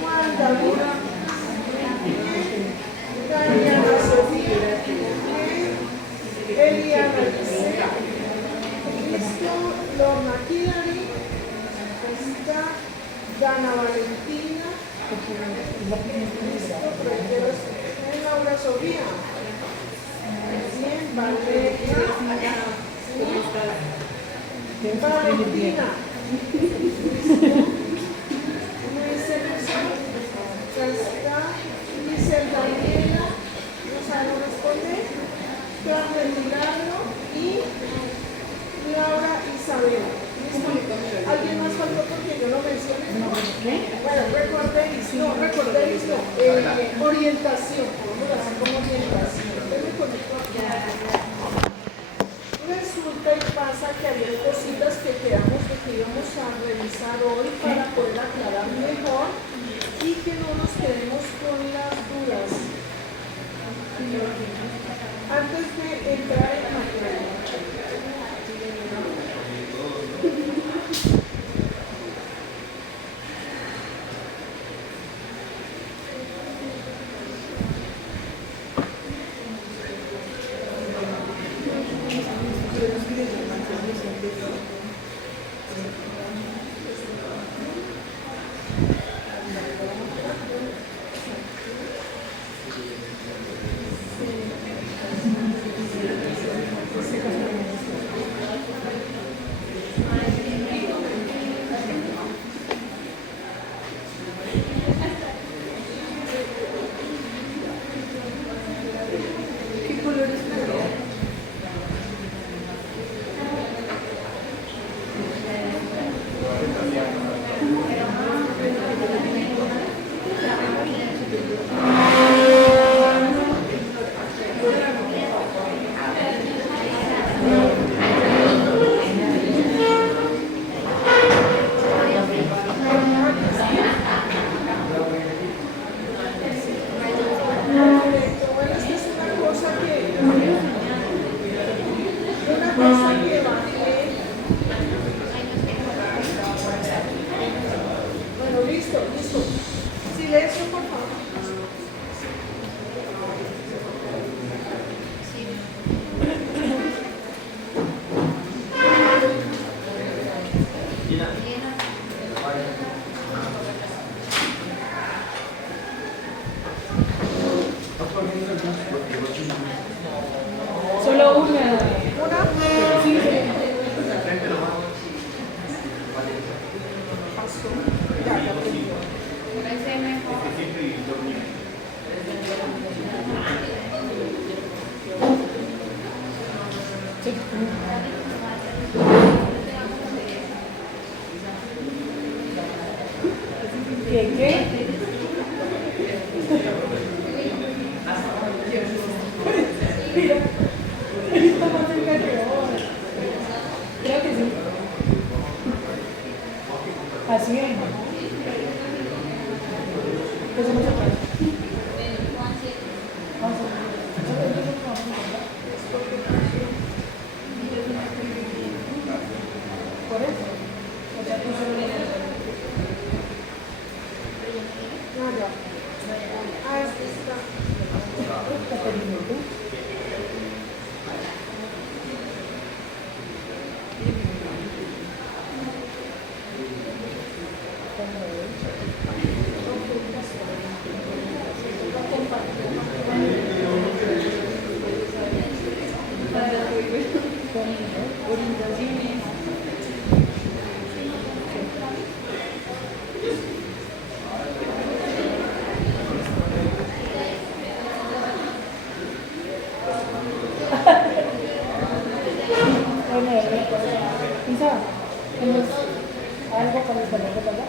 Juan David, Daniela Sofía, Eliana Licea, Cristo, Lorna Kidari, está Dana Valentina, Laura Sofía, bien, Valeria, Valentina, Luis Emerson, está Giselle Daniela, no sabe responder, Carmen Milagro y Laura Isabel. ¿Alguien más faltó porque yo lo mencioné? No. Bueno, recordéis, orientación. Vamos a hacer como orientación. Resulta y pasa que había cositas que quedamos que íbamos a revisar hoy para poder aclarar mejor y que no nos quedemos con las dudas. Antes de entrar en materia. Solo una. Sí. ¿Qué? Mira, está más cerca que ahora. Creo que sí. Así es. Pues vamos a ver. Vamos a ver. Por eso. O sea, tú solo le das. Algo para el salón de verdad.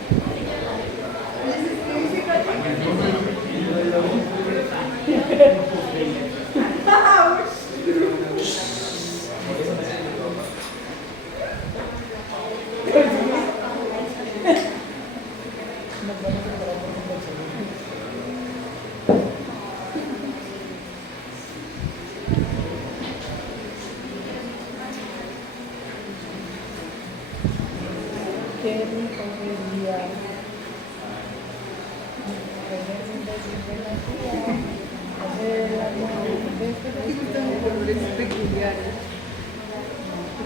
Qué rico el día. colores peculiares.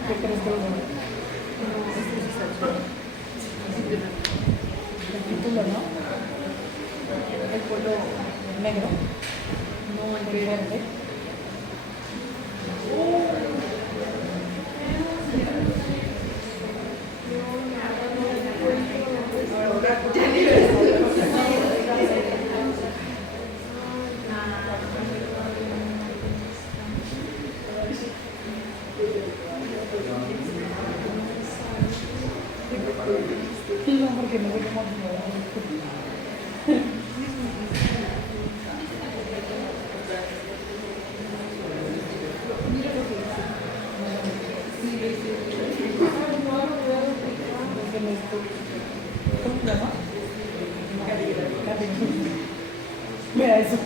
¿Qué crees que es? El título, ¿no? El polo negro. No, el verde. No, porque no sé cómo mira lo que dice. ¿Cómo se llama? Mira eso.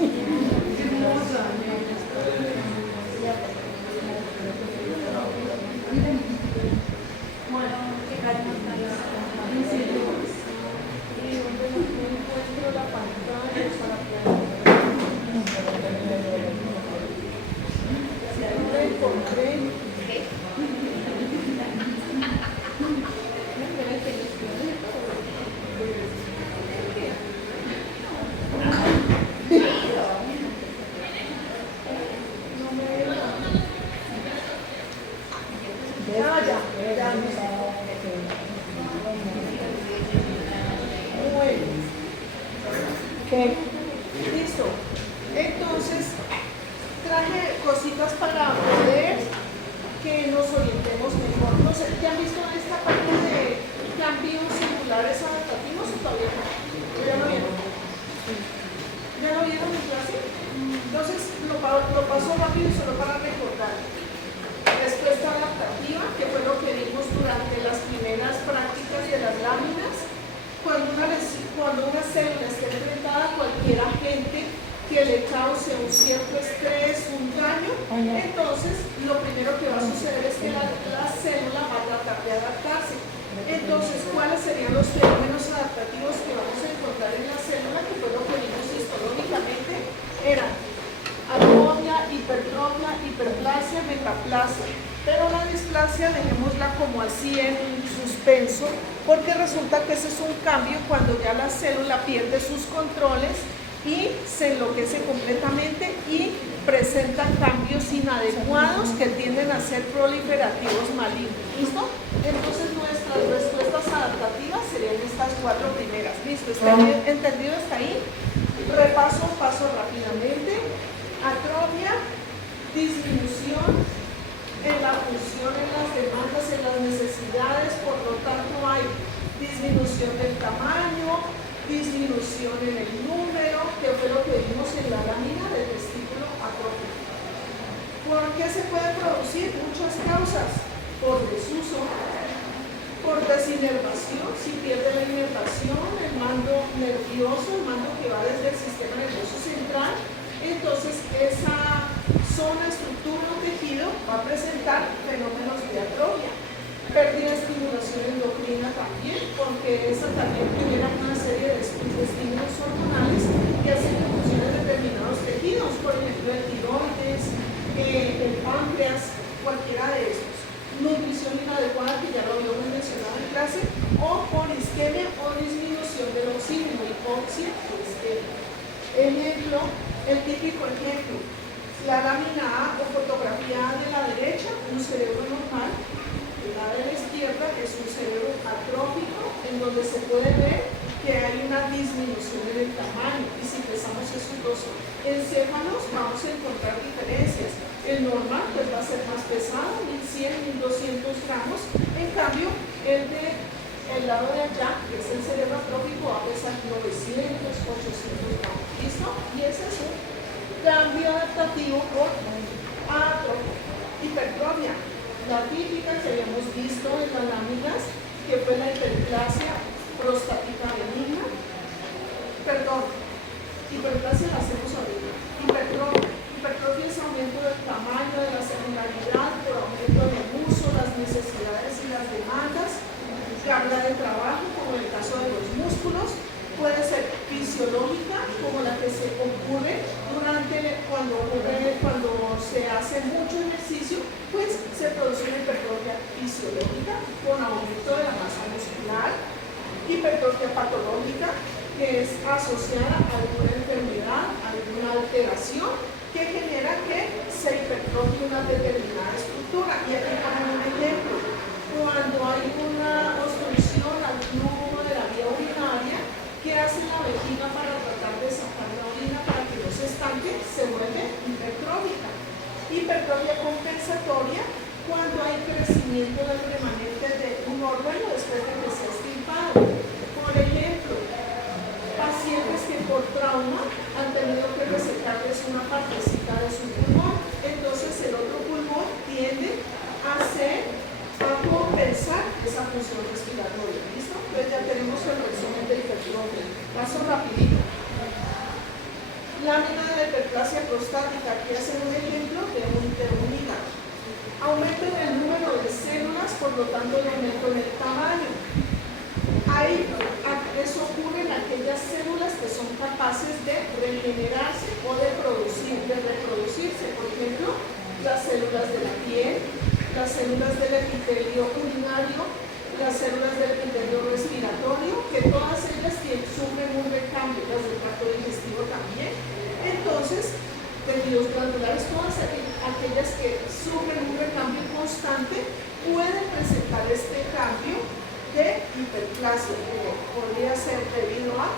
Listo. Entonces, traje cositas para poder que nos orientemos mejor. No sé, ¿ya han visto esta parte de cambios singulares adaptativos o todavía no? ¿Ya lo vieron? ¿Ya lo vieron en clase? Entonces, lo paso rápido y solo para recordar. Respuesta adaptativa, que fue lo que vimos durante las primeras prácticas de las láminas. Cuando una célula está enfrentada a cualquier agente que le cause un cierto estrés, un daño, entonces lo primero que va a suceder es que la célula va a tratar de adaptarse. Entonces, ¿cuáles serían los fenómenos adaptativos que vamos a encontrar en la célula? Que fue lo que vimos histológicamente, eran atrofia, hipertrofia, hiperplasia, metaplasia. Pero la displasia dejémosla como así en suspenso, porque resulta que ese es un cambio cuando ya la célula pierde sus controles y se enloquece completamente y presenta cambios inadecuados que tienden a ser proliferativos malignos. ¿Listo? Entonces nuestras respuestas adaptativas serían estas cuatro primeras. ¿Listo? ¿Está bien entendido hasta ahí? Paso rápidamente. Atrofia, disminución en la función, en las demandas, en las necesidades, por lo tanto hay disminución del tamaño, disminución en el número, que fue lo que vimos en la lámina del testículo atrófico. ¿Por qué se puede producir? Muchas causas. Por desuso, por desinervación, si pierde la inervación, el mando nervioso, el mando que va desde el sistema nervioso central, entonces esa zona, estructura o tejido va a presentar fenómenos de atrofia. Pérdida de estimulación endocrina también, porque esa también genera una serie de estímulos hormonales que hacen que funcionen determinados tejidos, por ejemplo el tiroides, el páncreas, cualquiera de estos. Nutrición inadecuada, que ya lo habíamos mencionado en clase, o por isquemia o disminución del oxígeno, hipoxia o isquemia. Ejemplo, el típico ejemplo, la lámina A o fotografía A de la derecha, un cerebro normal, la de la izquierda es un cerebro atrófico, en donde se puede ver que hay una disminución en el tamaño, y si pesamos esos dos encéfalos vamos a encontrar diferencias. El normal pues va a ser más pesado, 1100, 1200 gramos, en cambio el lado de allá, que es el cerebro atrófico, va a pesar 900, 800 gramos. ¿Listo? Y ese es un cambio adaptativo por atrofia. Hipertrofia, la típica que habíamos visto en las láminas, que fue la hiperplasia prostática benigna. Perdón, hiperplasia la hacemos ahorita. Hipertrofia es aumento del tamaño, de la celularidad, por aumento del uso, las necesidades y las demandas, carga de trabajo, como en el caso de los músculos. puede ser fisiológica, como la que se ocurre cuando se hace mucho ejercicio, pues se produce una hipertrofia fisiológica con aumento de la masa muscular, hipertrofia patológica, que es asociada a alguna enfermedad, alguna alteración que genera que se hipertrofie una determinada estructura. Y aquí ponemos un ejemplo. Cuando hay una obstrucción al flujo de la vía urinaria, ¿qué hace la vejiga para tratar de sacar la orina para que no se estanque? Se vuelve hipertrófica. Hipertrofia compensatoria, cuando hay crecimiento del remanente de un órgano después de que se ha extirpado. Por ejemplo, pacientes que por trauma han tenido que resecarles una partecita de su pulmón, entonces el otro pulmón tiende a compensar esa función respiratoria. ¿Listo? Entonces ya tenemos el resumen de hipertrofia. Paso rapidito. Lámina de la hiperplasia prostática. Aquí hacen un ejemplo de un hígado. Aumento en el número de células, por lo tanto el aumento en el tamaño. Eso ocurre en aquellas células que son capaces de regenerarse o de reproducirse. Por ejemplo, las células de la piel, las células del epitelio urinario, las células del epitelio respiratorio, que todas ellas sufren un recambio, las del tracto digestivo también. Entonces, tejidos glandulares, todas aquellas que sufren un recambio constante pueden presentar este cambio de hiperplasia, que podría ser debido a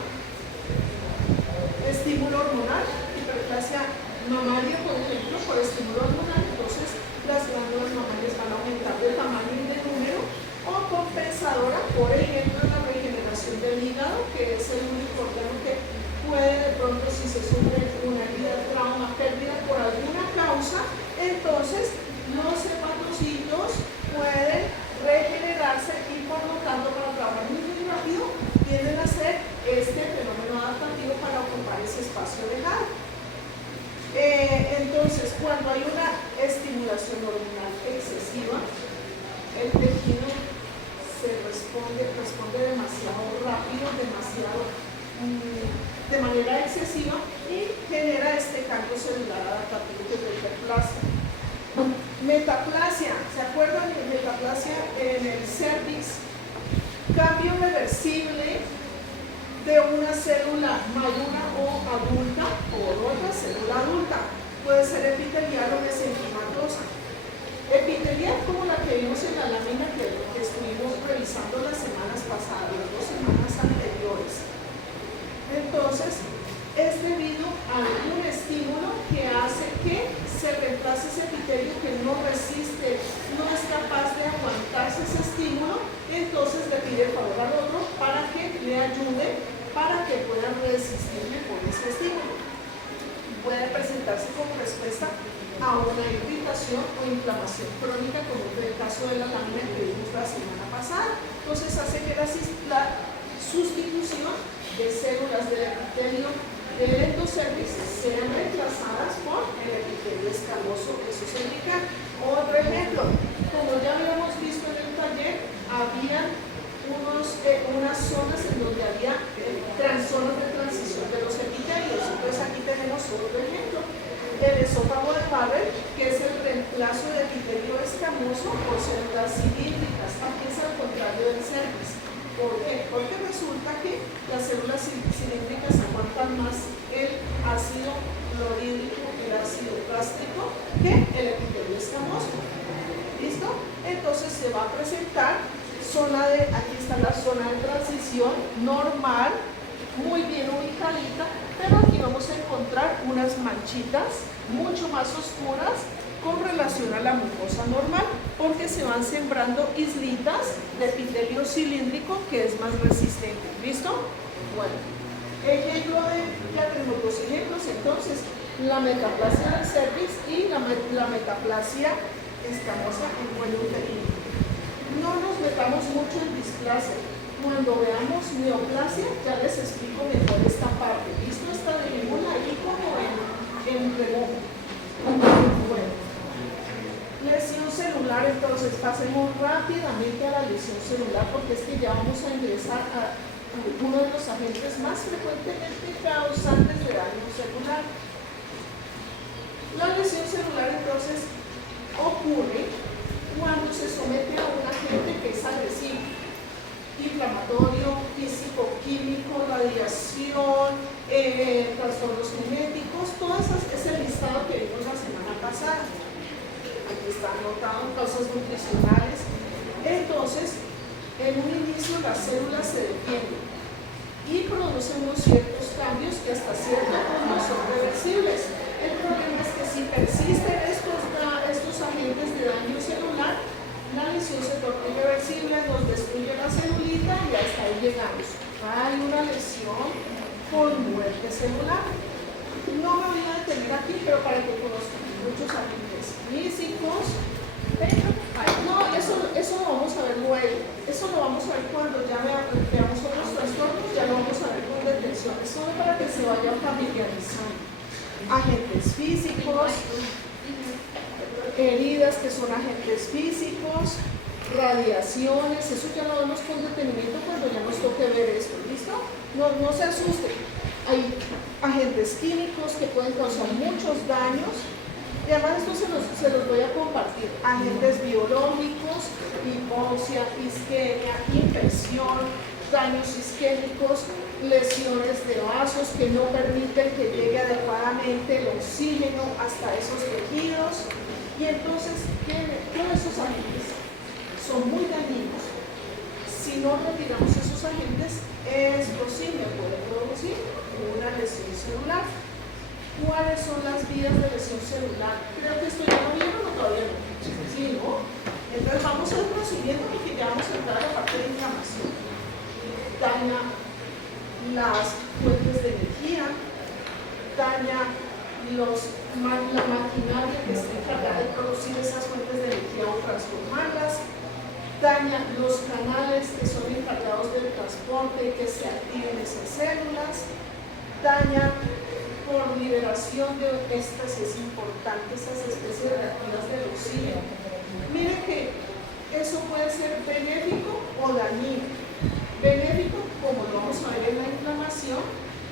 estímulo hormonal, hiperplasia mamaria, por ejemplo, por estímulo hormonal. Entonces las glándulas mamarias van a aumentar de tamaño y de número, o compensadora, por ejemplo, la regeneración del hígado, que es el único órgano que puede de pronto, si se sufre una herida, trauma, pérdida por alguna causa, entonces los hepatocitos pueden regenerarse y por lo tanto para trabajar muy rápido tienden a hacer este fenómeno adaptativo para ocupar ese espacio dejado. Entonces, cuando hay una estimulación hormonal excesiva, el tejido responde demasiado rápido, de manera excesiva, y genera este cambio celular adaptativo que es la hiperplasia. Metaplasia, ¿se acuerdan de metaplasia en el cervix? Cambio reversible de una célula madura o adulta por otra célula adulta. Puede ser epitelial o mesenquimatosa. Epitelial, como la que vimos en la lámina que estuvimos revisando las semanas pasadas, las 2 semanas anteriores. Entonces, es debido a algún estímulo que hace que se reemplace ese epitelio que no resiste, no es capaz de aguantarse ese estímulo, entonces le pide el favor al otro para que le ayude, para que pueda resistir mejor ese estímulo. Puede presentarse como respuesta a una irritación o inflamación crónica, como fue el caso de la lámina que vimos la semana pasada. Entonces hace que la sustitución de células del epitelio del endocervix sean reemplazadas por el epitelio escamoso. Eso se indica. Otro ejemplo, como ya habíamos visto en el taller, había unas zonas en donde había zonas de transición de los epitelios. Entonces aquí tenemos otro ejemplo, el esófago de Barrett, que es el reemplazo de epitelio escamoso por células cilíndricas. Aquí es al contrario del cervix. ¿Por qué? Porque resulta que las células cilíndricas aguantan más el ácido clorhídrico, el ácido gástrico, que el epitelio escamoso. ¿Listo? Entonces se va a presentar aquí está la zona de transición normal, muy bien ubicadita, pero aquí vamos a encontrar unas manchitas mucho más oscuras con relación a la mucosa normal, porque se van sembrando islitas de epitelio cilíndrico que es más resistente. ¿Listo? Bueno, ya tenemos 2 ejemplos, entonces, la metaplasia del cervix y la metaplasia escamosa en cuello uterino. No nos metamos mucho en displasia. Cuando veamos neoplasia, ya les explico mejor esta parte. ¿Listo? Esta dejémosla ahí como en remojo. Bueno. Lesión celular, entonces pasemos rápidamente a la lesión celular, porque es que ya vamos a ingresar a uno de los agentes más frecuentemente causantes de daño celular. La lesión celular entonces ocurre cuando se somete a un agente que es agresivo, inflamatorio, físico, químico, radiación, trastornos genéticos, todo ese listado que vimos la semana pasada. Aquí está anotado, causas nutricionales. Entonces, en un inicio las células se defienden y producen unos ciertos cambios que hasta cierto punto son reversibles. El problema es que si persisten estos agentes de daño celular, la lesión se torna irreversible, nos destruye la celulita y hasta ahí llegamos. Hay una lesión por muerte celular. No me voy a detener aquí, pero para que conozcan muchos agentes físicos. No, eso lo vamos a ver luego. Eso lo vamos a ver cuando ya veamos otros trastornos, ya lo vamos a ver con detención. Es solo para que se vayan familiarizando. Agentes físicos, heridas que son agentes físicos, radiaciones, eso ya lo vemos con detenimiento cuando ya nos toque ver esto, ¿listo? No se asusten. Hay agentes químicos que pueden causar muchos daños y además esto se los voy a compartir. Agentes biológicos, hipoxia, isquemia, infección, daños isquémicos, lesiones de vasos que no permiten que llegue adecuadamente el oxígeno hasta esos tejidos. Y entonces, todos esos agentes son muy dañinos. Si no retiramos esos agentes, es posible poder producir una lesión celular. ¿Cuáles son las vías de lesión celular? Creo que esto ya lo vieron o todavía no. Sí, ¿no? Entonces vamos a ir resumiendo porque ya vamos a entrar a la parte de inflamación. Daña las fuentes de energía, daña la maquinaria que está encargada de producir esas fuentes de energía o transformarlas, daña los canales que son encargados del transporte y que se activen esas células, daña por liberación de estas, es importante, esas especies reactivas del oxígeno. Miren que eso puede ser benéfico o dañino. Benéfico, como lo vamos a ver en la inflamación,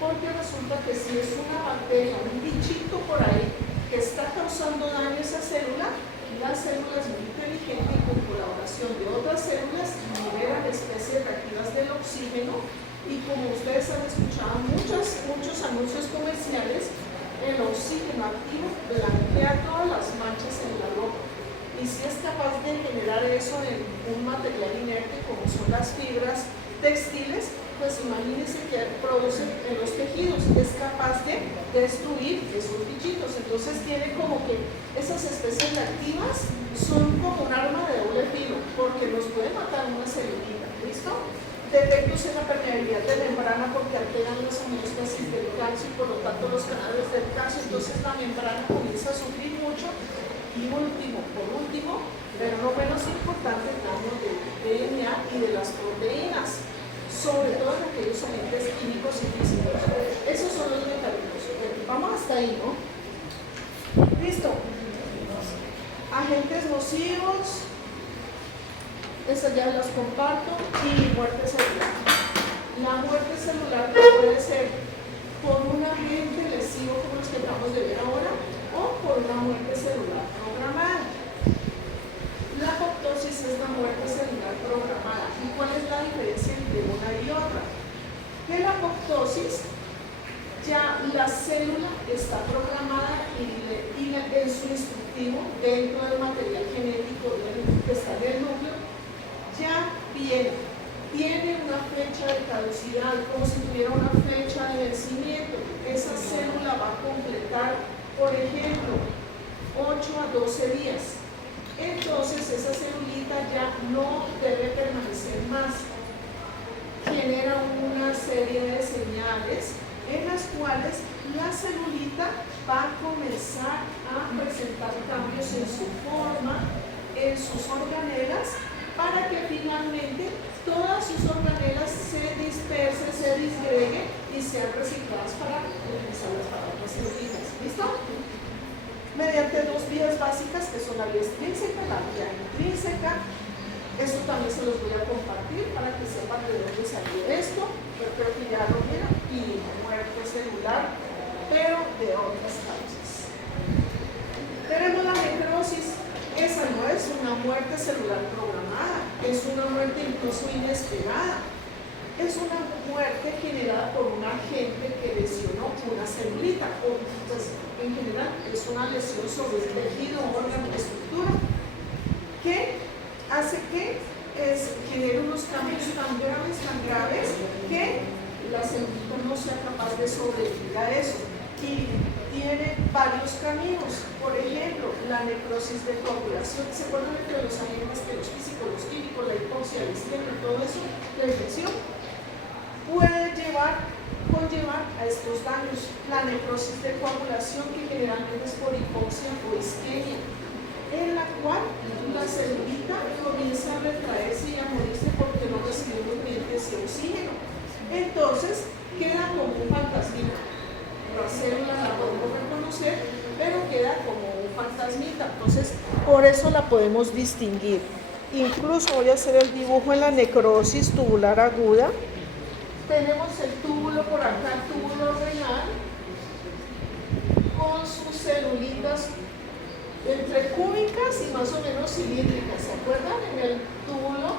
porque resulta que si es una bacteria, un bichito por ahí que está causando daño a esa célula, la célula es muy inteligente y con colaboración de otras células liberan especies reactivas del oxígeno y como ustedes han escuchado muchos anuncios comerciales, el oxígeno activo blanquea todas las manchas en la ropa. Y si es capaz de generar eso en un material inerte como son las fibras textiles, pues imagínense que producen en los tejidos, es capaz de destruir esos bichitos. Entonces tiene como que esas especies reactivas son como un arma de doble filo, porque nos puede matar una celulita, ¿listo? Defectos en la permeabilidad de membrana porque alteran las homeostasis del calcio y por lo tanto los canales del calcio, entonces la membrana comienza a sufrir mucho. Y por último, pero no menos importante, el daño del DNA y de las proteínas, sobre todo en aquellos agentes químicos y físicos. Esos son los mecanismos. Vamos hasta ahí, ¿no? Listo. Agentes nocivos, esas ya las comparto, y muerte celular. La muerte celular puede ser por un agente lesivo como los que acabamos de ver ahora, o por una muerte celular programada. La apoptosis es la muerte celular programada. ¿Y cuál es la diferencia entre una y otra? Que la apoptosis, ya la célula está programada y en su instructivo, dentro del material genético que está en el núcleo, ya tiene una fecha de caducidad, como si tuviera una fecha de vencimiento. Esa célula va a completar, por ejemplo, 8 a 12 días. Entonces esa celulita ya no debe permanecer más. Genera una serie de señales en las cuales la celulita va a comenzar a presentar cambios en su forma, en sus organelas, para que finalmente todas sus organelas se dispersen, se disgreguen y sean recicladas para utilizarlas para otras celulitas. ¿Listo? Mediante dos vías básicas que son la vía extrínseca y la vía intrínseca. Esto también se los voy a compartir para que sepan de dónde salió esto. yo creo que ya lo vieron, y muerte celular, pero de otras causas. Tenemos la necrosis. Esa no es una muerte celular programada, es una muerte incluso inesperada. Es una muerte generada por un agente que lesionó una celulita, o pues, en general es una lesión sobre el tejido, órgano, estructura, que hace que genere unos cambios tan graves, que la célula no sea capaz de sobrevivir a eso. Y tiene varios caminos. Por ejemplo, la necrosis de coagulación. ¿Se acuerdan de los agentes que los físicos, los químicos, la hipoxia, el estreno, todo eso? La infección puede conllevar a estos daños. La necrosis de coagulación, que generalmente es por hipoxia o isquemia, en la cual la celulita comienza a retraerse y a morirse porque no recibe nutrientes y oxígeno. Entonces queda como un fantasmita. La célula la podemos reconocer, pero queda como un fantasmita. Entonces, por eso la podemos distinguir. Incluso voy a hacer el dibujo en la necrosis tubular aguda. Tenemos el túbulo por acá, el túbulo renal, con sus celulitas entre cúbicas y más o menos cilíndricas. ¿Se acuerdan? En el túbulo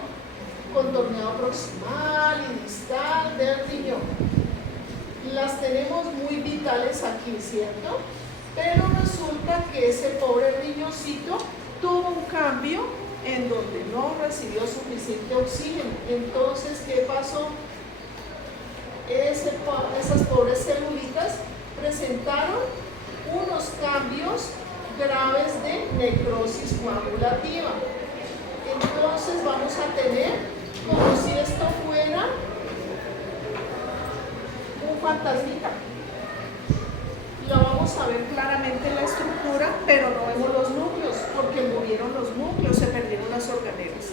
contorneado proximal y distal del riñón. Las tenemos muy vitales aquí, ¿cierto? Pero resulta que ese pobre riñoncito tuvo un cambio en donde no recibió suficiente oxígeno. Entonces, ¿qué pasó? Esas pobres celulitas presentaron unos cambios graves de necrosis coagulativa. Entonces vamos a tener como si esto fuera un fantasmita. Lo vamos a ver claramente en la estructura, pero no vemos los núcleos, porque murieron los núcleos, se perdieron las organelas.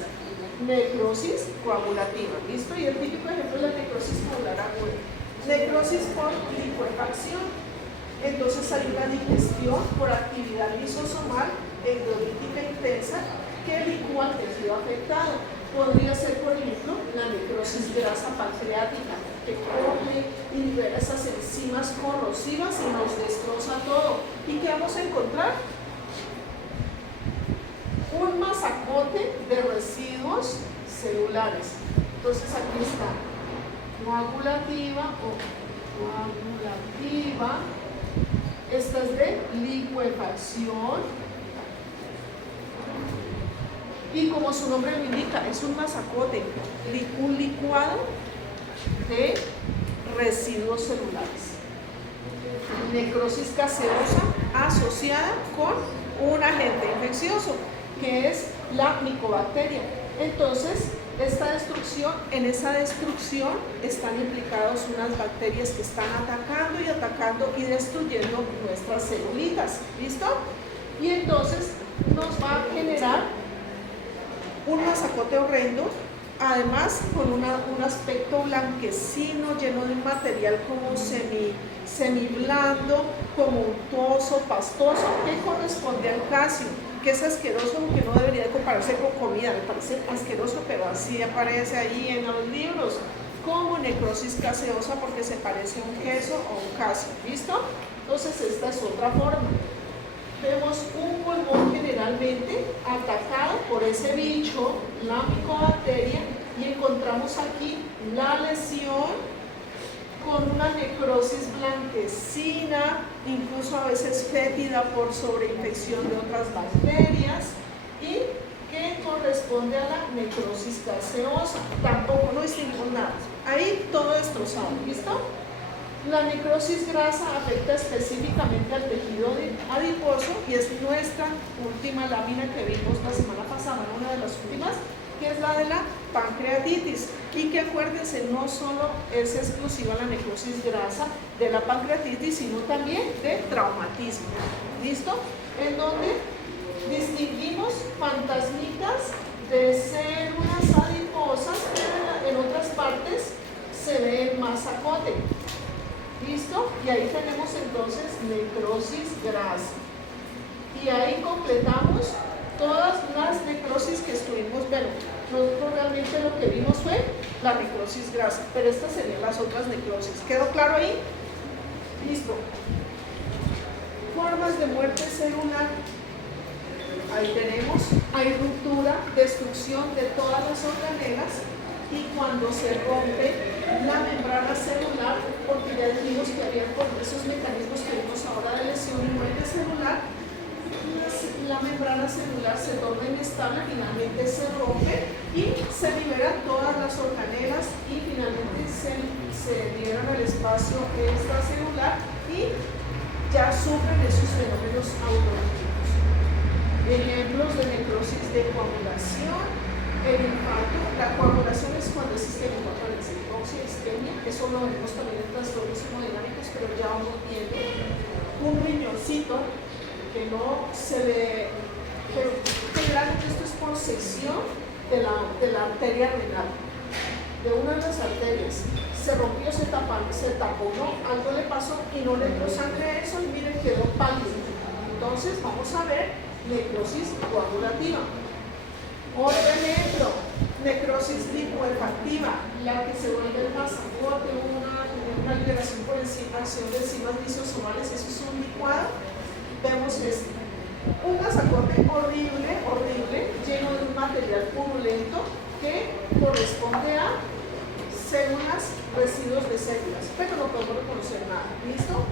Necrosis coagulativa, ¿listo? Y el típico ejemplo es la necrosis tubular aguda. Necrosis por licuefacción. Entonces hay una digestión por actividad lisosomal endolítica intensa que licúa el tejido afectado. Podría ser, por ejemplo, la necrosis grasa pancreática, que come y libera esas enzimas corrosivas y nos destroza todo. ¿Y qué vamos a encontrar? Un masacote de residuos celulares. Entonces aquí está coagulativa o coagulativa. Esta es de licuefacción. Y como su nombre lo indica, es un masacote, un licuado de residuos celulares. Necrosis gaseosa asociada con un agente infeccioso, que es la micobacteria. Entonces, en esa destrucción están implicados unas bacterias que están atacando y destruyendo nuestras celulitas. ¿Listo? Y entonces nos va a generar un masacote horrendo, además con un aspecto blanquecino, lleno de un material como semi blando, como untuoso, pastoso, que corresponde al calcio, que es asqueroso, aunque no debería de compararse con comida, me parece asqueroso, pero así aparece ahí en los libros, como necrosis gaseosa, porque se parece a un queso o un calcio. ¿Listo? Entonces esta es otra forma. Vemos un pulmón generalmente atacado por ese bicho, la micobacteria, y encontramos aquí la lesión con una necrosis blanquecina, incluso a veces fétida por sobreinfección de otras bacterias, y que corresponde a la necrosis gaseosa. Tampoco no distinguimos nada. Ahí todo destrozado, ¿listo? La necrosis grasa afecta específicamente al tejido adiposo y es nuestra última lámina que vimos la semana pasada, una de las últimas, que es la de la pancreatitis. Y que acuérdense, no solo es exclusiva la necrosis grasa de la pancreatitis, sino también de traumatismo. ¿Listo? En donde distinguimos fantasmitas de células adiposas que en otras partes se ve el masacote. ¿Listo? Y ahí tenemos entonces necrosis grasa. Y ahí completamos todas las necrosis que estuvimos Nosotros realmente lo que vimos fue la necrosis grasa, pero estas serían las otras necrosis. ¿Quedó claro ahí? Listo. Formas de muerte celular. Ahí tenemos, hay ruptura, destrucción de todas las organelas, y cuando se rompe la membrana celular, porque ya dijimos que había por esos mecanismos que vimos ahora de lesión y muerte celular, la membrana celular se torna inestable, finalmente se rompe y se liberan todas las organelas y finalmente se liberan al espacio extracelular y ya sufren esos fenómenos autolíticos. Ejemplos de necrosis de coagulación, el infarto. La coagulación es cuando existe el infarto de hipoxia, isquemia. Eso lo vemos también en trastornos hemodinámicos, pero ya vamos viendo. Un riñoncito que no se le... Pero generalmente esto es por sección de la arteria renal. De una de las arterias se rompió, se tapó, ¿no? Algo le pasó y no le entró sangre a eso y miren, quedó pálido. Entonces vamos a ver necrosis coagulativa. Otro ejemplo, necrosis lipoefactiva, la que se vuelve el pasaporte, una liberación por acción de enzimas lisosomales, eso es un licuado. Vemos un pasaporte horrible, lleno de un material purulento que corresponde a células, residuos de células, pero no podemos reconocer nada. ¿Listo?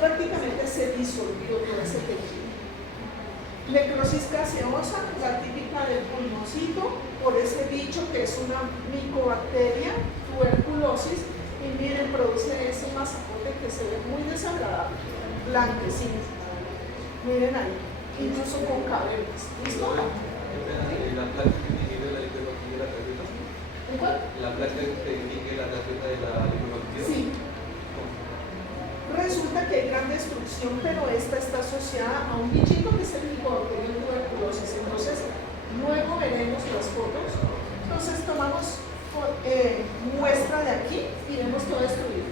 Prácticamente se disolvió todo ese tejido. Necrosis gaseosa, la típica del pulmoncito, por ese bicho que es una micobacteria, tuberculosis, y miren, produce ese pasaporte que se ve muy desagradable, blanquecino. Miren ahí, incluso con cavernas. ¿Listo? ¿La placa que inhibe la lipoefactiva de la tarjeta? ¿Cuál? ¿La placa que inhibe la tarjeta de la lipoefactiva? Sí. Resulta que hay gran destrucción, pero esta está asociada a un bichito que es el Mycobacterium tuberculosis. Entonces, luego veremos las fotos. Entonces, tomamos muestra de aquí y vemos todo destruido.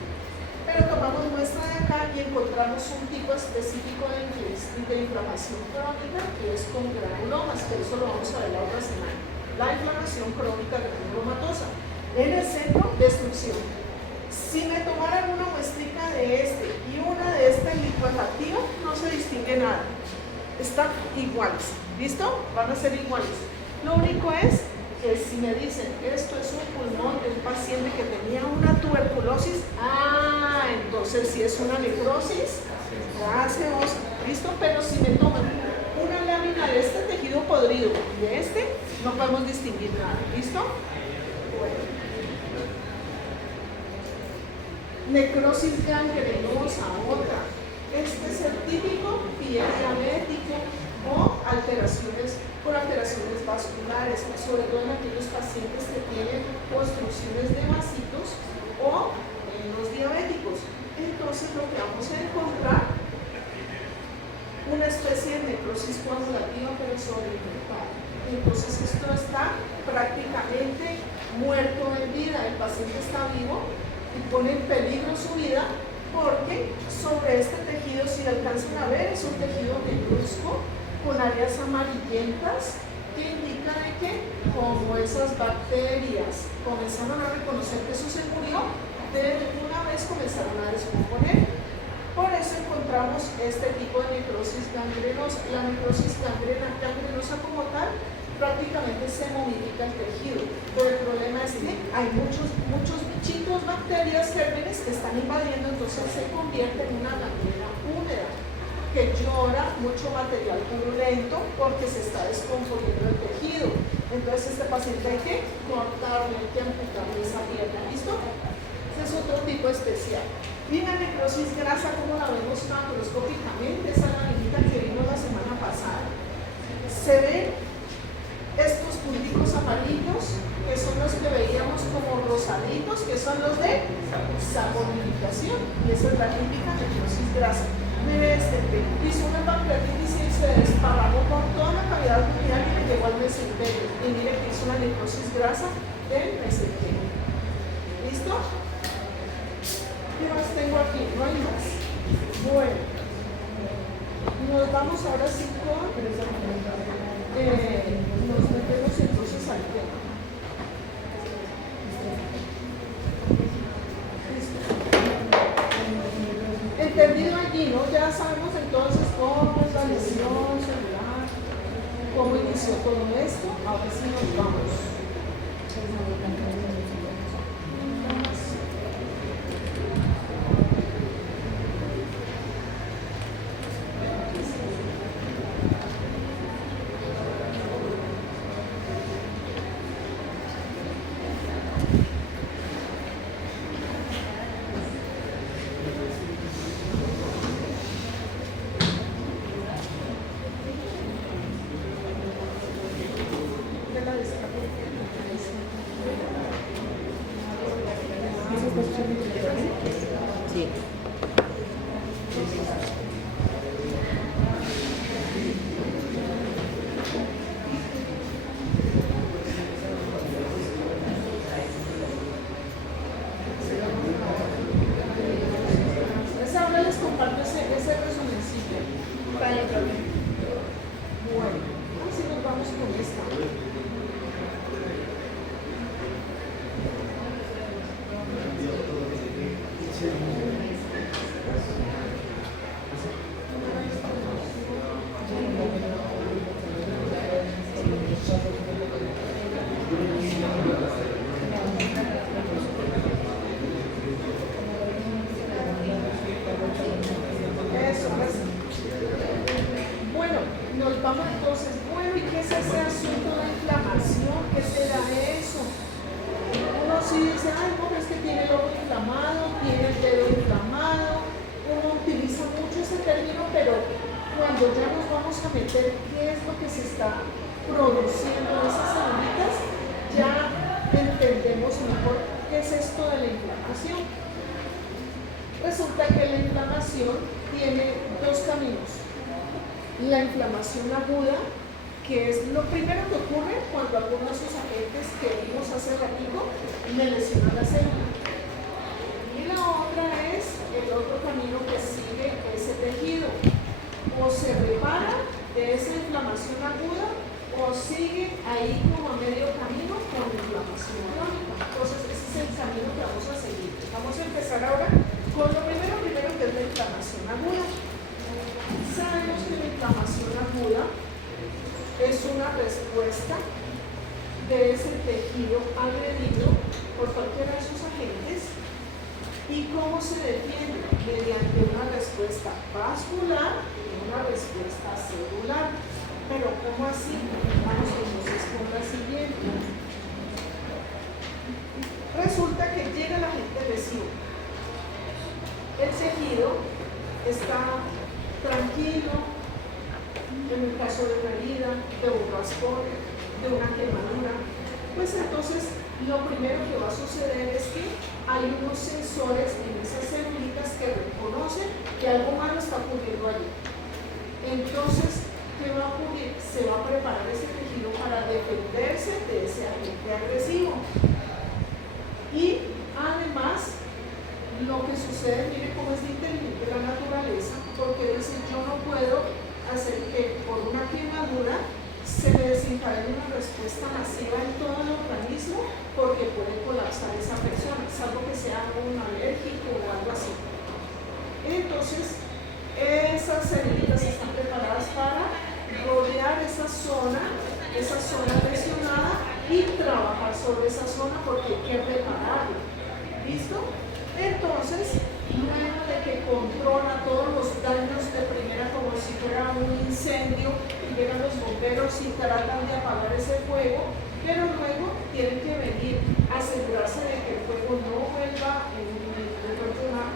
Pero tomamos muestra de acá y encontramos un tipo específico de inflamación crónica que es con granulomas, que eso lo vamos a ver la otra semana. La inflamación crónica granulomatosa. En el centro, destrucción. Si me tomaran una muestrita de este y una de este lipoefactiva, no se distingue nada. Están iguales. ¿Listo? Van a ser iguales. Lo único es que si me dicen esto es un pulmón de un paciente que tenía una tuberculosis, entonces si es una necrosis gaseosa. ¿Listo? Pero si me toman una lámina de este tejido podrido y de este, no podemos distinguir nada. ¿Listo? Bueno. Necrosis gangrenosa, otra. Este es el típico pie diabético o por alteraciones vasculares, sobre todo en aquellos pacientes que tienen obstrucciones de vasitos o en los diabéticos. Entonces lo que vamos a encontrar, una especie de necrosis coagulativa pero sobreimplantado. Entonces esto está prácticamente muerto en vida, el paciente está vivo y pone en peligro su vida porque sobre este tejido, si alcanzan a ver, es un tejido negruzco con áreas amarillentas que indican de que como esas bacterias comenzaron a reconocer que eso se murió, de una vez comenzaron a descomponer. Por eso encontramos este tipo de necrosis gangrenosa. La necrosis gangrenosa como tal prácticamente se momifica el tejido, pero el problema es que hay muchos bichitos, bacterias, gérmenes que están invadiendo, entonces se convierte en una gangrena húmeda que llora mucho material purulento porque se está descomponiendo el tejido. Entonces este paciente hay que cortarle, hay que amputarle esa pierna. ¿Listo? Ese es otro tipo especial. Y la necrosis grasa, como la vemos macroscópicamente, esa laminita que vimos la semana pasada. Se ven estos punticos amarillos, que son los que veíamos como rosaditos, que son los de saponificación. Y esa es la típica necrosis grasa. Mire hizo una pancreatitis y se desparramó por toda la cavidad abdominal y le llegó al mesenterio. Y mire que hizo una necrosis grasa del mesenterio. ¿Listo? ¿Qué más tengo aquí? No hay más. Bueno, nos vamos ahora sí con... nos metemos entonces entendido allí, ¿no? Ya sabemos entonces cómo es la lesión celular, cómo inició todo esto. Ahora sí nos vamos. Sí. Entonces ahora les comparto ese resumencito. Bueno, así nos vamos con esta. Eso, pues. Bueno, nos vamos entonces. Bueno, ¿y qué es ese asunto de inflamación? ¿Qué será eso? Uno sí dice, ay, no, es que tiene el ojo inflamado, tiene el dedo inflamado. Uno utiliza mucho ese término, pero cuando ya nos vamos a meter qué es lo que se está produciendo en esas celulitas, ya entendemos mejor qué es esto de la inflamación. Resulta que la inflamación tiene dos caminos. La inflamación aguda, que es lo primero que ocurre cuando alguno de esos agentes que vimos hace ratito me lesiona la célula. Y la otra es el otro camino que sigue ese tejido. O se repara de esa inflamación aguda o sigue ahí como a medio camino con inflamación crónica. Entonces ese es el camino que vamos a seguir. Vamos a empezar ahora con lo primero que es la inflamación aguda. Sabemos que la inflamación aguda es una respuesta de ese tejido agredido por cualquiera de sus agentes. ¿Y cómo se defiende? Mediante una respuesta vascular y una respuesta celular. Pero ¿cómo así? Vamos entonces con la siguiente. Resulta que llega el agente lesivo. El tejido está tranquilo, en el caso de una herida, de un raspón, de una quemadura. Pues entonces lo primero que va a suceder es que hay unos sensores en esas células que reconocen que algo malo está ocurriendo allí. Entonces, ¿qué va a ocurrir? Se va a preparar ese tejido para defenderse de ese agente agresivo. Y además, lo que sucede, mire cómo es de inteligente la naturaleza, porque dice, yo no puedo hacer que por una quemadura se me desencadene una respuesta masiva en todo el organismo, porque puede colapsar esa persona, salvo que sea un alérgico o algo así. Entonces, esas células están preparadas para rodear esa zona lesionada y trabajar sobre esa zona porque hay que repararla. ¿Listo? Entonces, luego de que controla todos los daños de primera como si fuera un incendio y llegan los bomberos y tratan de apagar ese fuego, pero luego tienen que venir a asegurarse de que el fuego no vuelva en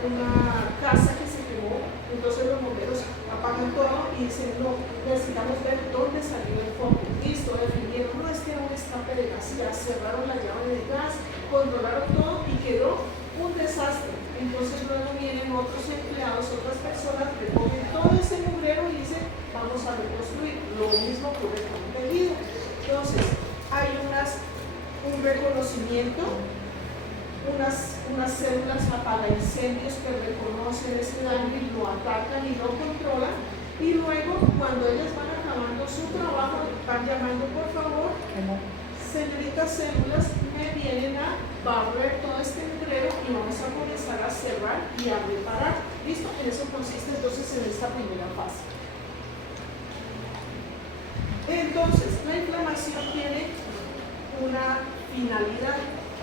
una casa que se quemó. Entonces los bomberos apagan todo y dicen, no, necesitamos ver dónde salió el foco. Listo, definieron, no, es que era un escape de gas, ya cerraron la llave de gas, controlaron todo y quedó un desastre. Entonces luego vienen otros empleados, otras personas, recogen todo ese mugrero y dicen, vamos a reconstruir. Lo mismo ocurre con un tejido. Entonces, hay un reconocimiento, unas células apagaincendios que reconocen ese daño y lo atacan y lo controlan. Y luego, cuando ellas van acabando su trabajo, van llamando, por favor, señoritas células, me vienen a barrer todo este mugrero y vamos a comenzar a cerrar y a reparar. ¿Listo? En eso consiste entonces en esta primera fase. Entonces, la inflamación tiene una finalidad,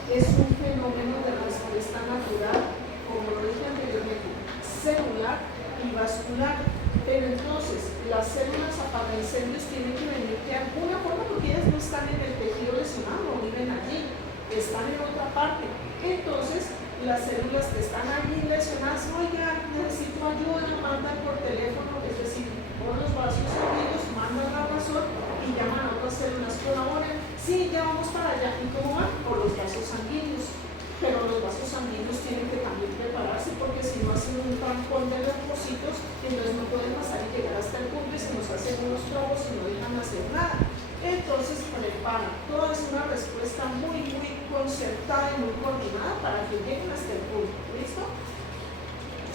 es un fenómeno de respuesta natural, como lo dije anteriormente, celular y vascular. Pero entonces, las células apagaincendios tienen que venir de alguna forma, porque ellas no están en el tejido lesionado, no viven allí, están en otra parte. Entonces, las células que están allí lesionadas, oiga, necesito ayuda, mandan por teléfono, es decir, por los vasos sanguíneos, mandan la razón y llaman a otras células, colaboren, sí, ya vamos para allá. ¿Y cómo van? Por los vasos sanguíneos. Pero los vasos sanguíneos tienen que también prepararse, porque si no hacen un tampón de leucocitos, entonces no pueden pasar y llegar hasta el punto y se nos hacen unos trobos y no dejan hacer nada. Entonces preparan. Todo es una respuesta muy, muy concertada y muy coordinada para que lleguen hasta el punto. ¿Listo?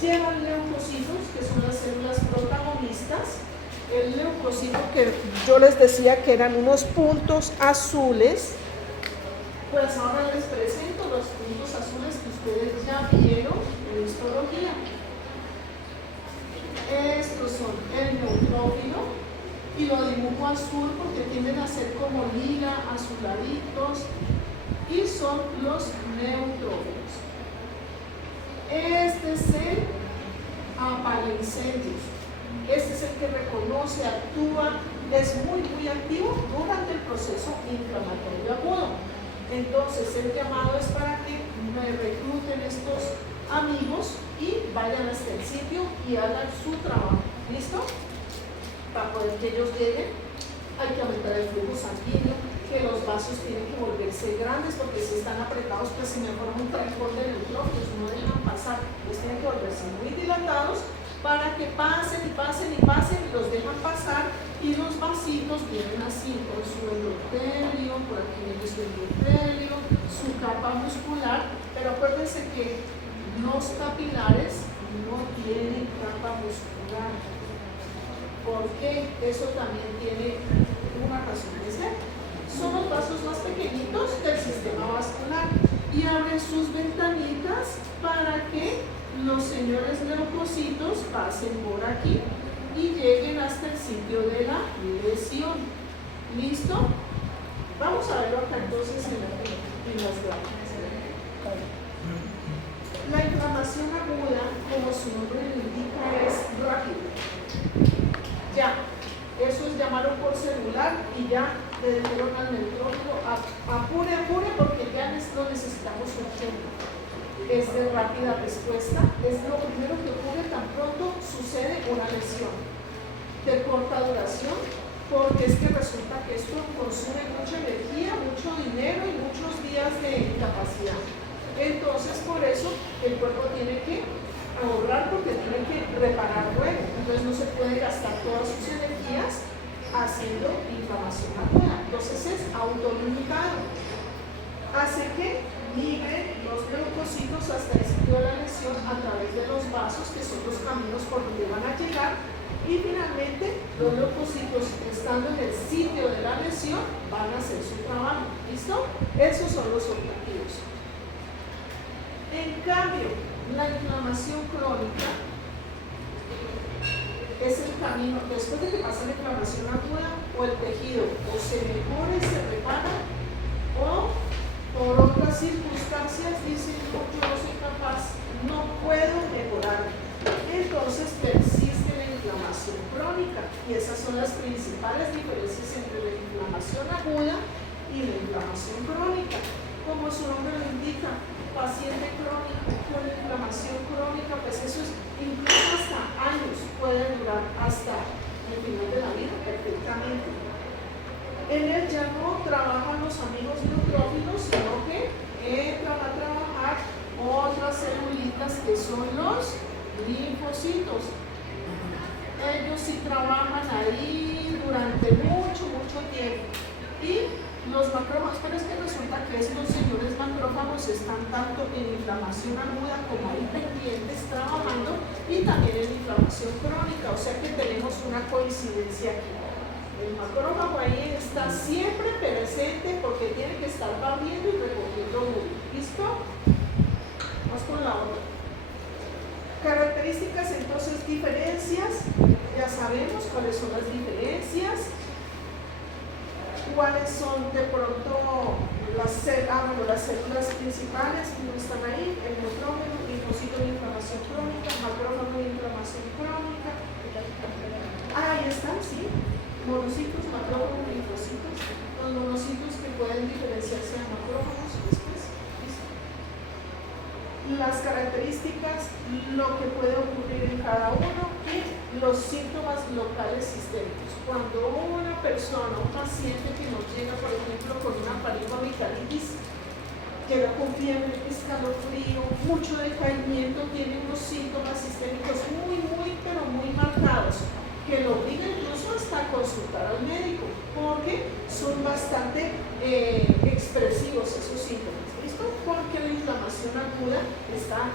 Llevan leucocitos, que son las células protagonistas. El leucocito que yo les decía que eran unos puntos azules, pues ahora les presento los puntos azules que ustedes ya vieron en histología. Estos son el neutrófilo, y lo dibujo azul porque tienden a ser como lila, azuladitos, y son los neutrófilos. Este es el apagaincendios. Este es el que reconoce, actúa, es muy, muy activo durante el proceso inflamatorio agudo. Entonces, el llamado es para que me recluten estos amigos y vayan hasta el sitio y hagan su trabajo. ¿Listo? Para poder que ellos lleguen, hay que aumentar el flujo sanguíneo, que los vasos tienen que volverse grandes, porque si están apretados, pues se me forma un trancón de neutrófilos, no dejan pasar. Pues tienen que volverse muy dilatados para que pasen y pasen y pasen, los dejan pasar y los vasitos vienen así con su endotelio, por aquí viene su endotelio, su capa muscular, pero acuérdense que los capilares no tienen capa muscular, porque eso también tiene una razón de ser. Son los vasos más pequeñitos del sistema vascular y abren sus ventanitas para que los señores leucocitos pasen por aquí y lleguen hasta el sitio de la lesión. ¿Listo? Vamos a verlo acá entonces en las gráficas. La inflamación aguda, como su nombre lo indica, es rápida. Ya, eso es llamarlo por celular y ya le dijeron al neutrófilo, apure, apure, porque ya lo necesitamos urgente. Es de rápida respuesta, es lo primero que ocurre tan pronto sucede una lesión. De corta duración, porque es que resulta que esto consume mucha energía, mucho dinero y muchos días de incapacidad. Entonces, por eso el cuerpo tiene que ahorrar, porque tiene que reparar luego. Entonces no se puede gastar todas sus energías haciendo inflamación aguda. Entonces es autolimitado. Hace que migren los leucocitos hasta el sitio de la lesión a través de los vasos, que son los caminos por donde van a llegar, y finalmente los leucocitos, estando en el sitio de la lesión, van a hacer su trabajo. ¿Listo? Esos son los objetivos. En cambio, la inflamación crónica es el camino, después de que pasa la inflamación aguda, o el tejido o se mejora y se repara, o por otras circunstancias dicen, no, yo no soy capaz, no puedo mejorar. Entonces persiste la inflamación crónica, y esas son las principales diferencias entre la inflamación aguda y la inflamación crónica. Como su nombre lo indica, paciente crónico con inflamación crónica, pues eso es incluso hasta años, puede durar hasta el final de la vida perfectamente. En él ya no trabajan los amigos neutrófilos, sino que entran a trabajar otras celulitas que son los linfocitos. Ellos sí trabajan ahí durante mucho, mucho tiempo. Y los macrófagos, pero es que resulta que estos señores macrófagos están tanto en inflamación aguda como ahí pendientes trabajando, y también en inflamación crónica, o sea que tenemos una coincidencia aquí. El macrófago ahí está siempre presente porque tiene que estar barriendo y recogiendo humo. ¿Listo? Vamos con la otra. características, entonces, diferencias, ya sabemos cuáles son las diferencias, cuáles son de pronto las células principales que no están ahí, el neutrófilo, linfocito de inflamación crónica, macrófago de inflamación crónica. Ahí están, sí, monocitos, macrófagos, linfocitos, los monocitos que pueden diferenciarse de macrófagos después. Las características, lo que puede ocurrir en cada uno y los síntomas locales sistémicos. Cuando una persona, un paciente que nos llega, por ejemplo, con una faringoamigdalitis, llega con fiebre, escalofrío, mucho decaimiento, tiene unos síntomas sistémicos pero muy marcados, que lo obliga incluso hasta consultar al médico, porque son bastante expresivos esos síntomas. ¿Listo? Porque la inflamación aguda está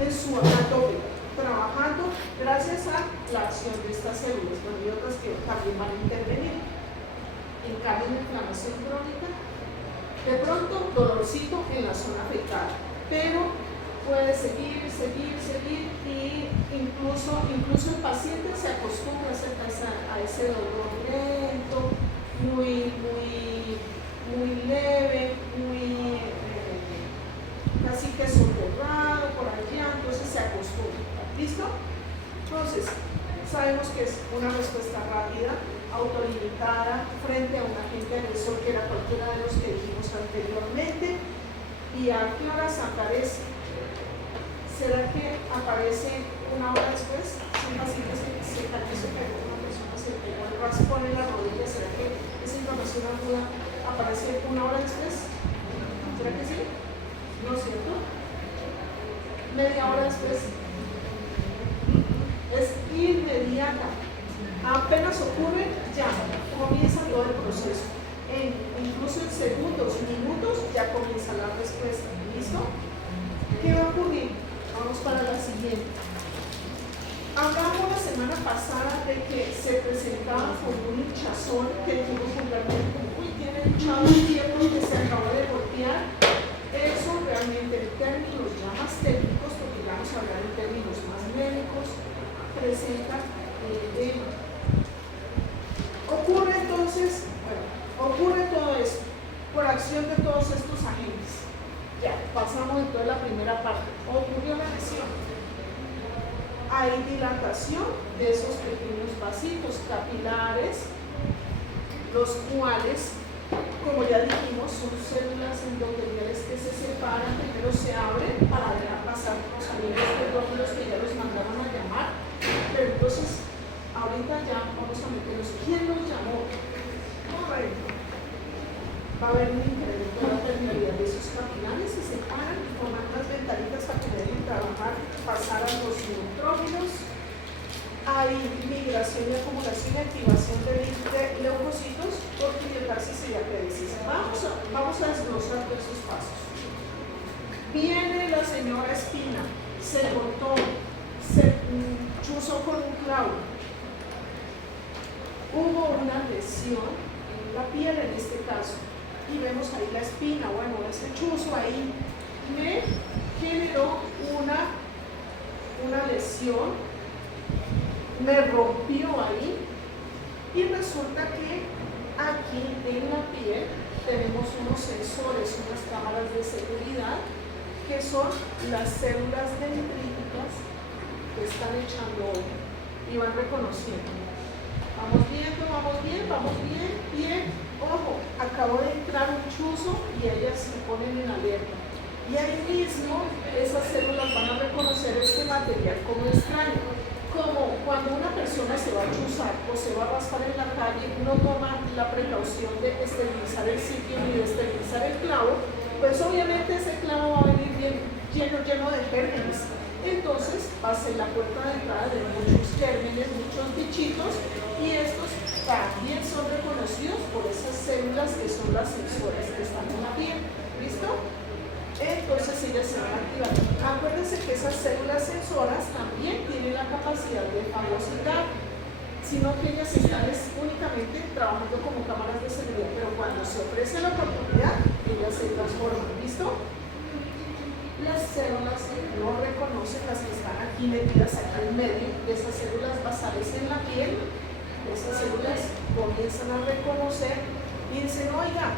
en su anatómica, trabajando gracias a la acción de estas células, y otras que también van a intervenir. En cambio, la inflamación crónica, de pronto dolorcito en la zona afectada, pero puede seguir y incluso el paciente se acostumbra a ese dolor lento, muy leve, casi que soterrado por allá, entonces se acostumbra. ¿Listo? Entonces, sabemos que es una respuesta rápida, autolimitada, frente a un agente agresor que era cualquiera de los que dijimos anteriormente. Y a qué hora aparece. ¿Será que aparece una hora después? Si un paciente se cayó, una persona se pegó el raspón en la rodilla, ¿será que esa inflamación aguda aparece una hora después? ¿Será que sí? ¿No es cierto? Media hora después. Es inmediata. Apenas ocurre, ya comienza todo el proceso. Incluso en segundos, minutos, ya comienza la respuesta. ¿Listo? ¿Qué va a ocurrir? Vamos para la siguiente. Hablamos la semana pasada de que se presentaba con un hinchazón que dijimos vulgarmente, uy, tiene hinchado el pie porque se acaba de golpear. Eso realmente en términos ya más técnicos, porque vamos a hablar en términos más médicos, presenta edema. Ocurre entonces, ocurre todo esto por acción de todos estos agentes. Ya, pasamos entonces a la primera parte. Ocurrió la lesión. Hay dilatación de esos pequeños vasitos capilares, los cuales, como ya dijimos, son células endoteliales que se separan, primero se abren para dejar pasar los alimentos endógenos que ya los mandaron a llamar. Pero entonces, ahorita ya vamos a meternos. ¿Quién los llamó? Correcto. Va a haber un incremento de la permeabilidad de esos capilares, se separan y forman unas ventanitas para que deben trabajar, pasar a los neutrófilos. Hay migración y acumulación y activación de leucocitos por quimiotaxis y diapéresis. Vamos a desglosar todos esos pasos. Viene la señora Espina, se cortó, se chuzó con un clavo. Hubo una lesión en la piel en este caso. Y vemos ahí la espina, bueno, ese chuzo ahí me generó una lesión, me rompió ahí y resulta que aquí en la piel tenemos unos sensores, unas cámaras de seguridad que son las células dendríticas que están echando ojo y van reconociendo. Vamos bien, bien. Ojo, acabó de entrar un chuzo y ellas se ponen en alerta. Y ahí mismo esas células van a reconocer este material como extraño. Como cuando una persona se va a chuzar o se va a raspar en la calle, uno toma la precaución de esterilizar el sitio y de esterilizar el clavo, pues obviamente ese clavo va a venir bien lleno de gérmenes. Entonces va a ser la puerta de entrada de muchos gérmenes, muchos bichitos, y estos también son reconocidos por esas células que son las sensoras que están en la piel. ¿Listo? Entonces ellas se van a activar. Acuérdense que esas células sensoras también tienen la capacidad de fagocitar, sino que ellas están únicamente trabajando como cámaras de seguridad, pero cuando se ofrece la oportunidad, ellas se transforman. ¿Listo? las células no reconocen las que están aquí metidas aquí en medio, esas células basales en la piel, esas células comienzan a reconocer y dicen, oiga,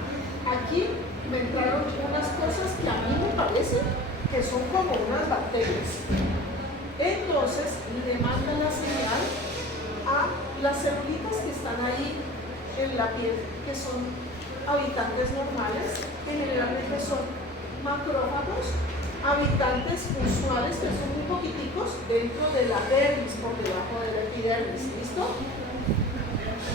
aquí me entraron unas cosas que a mí me parecen que son como unas bacterias. Entonces le mandan la señal a las celulitas que están ahí en la piel, que son habitantes normales, que generalmente son macrófagos, habitantes usuales que son muy poquiticos dentro de la dermis, por debajo de la epidermis, ¿listo?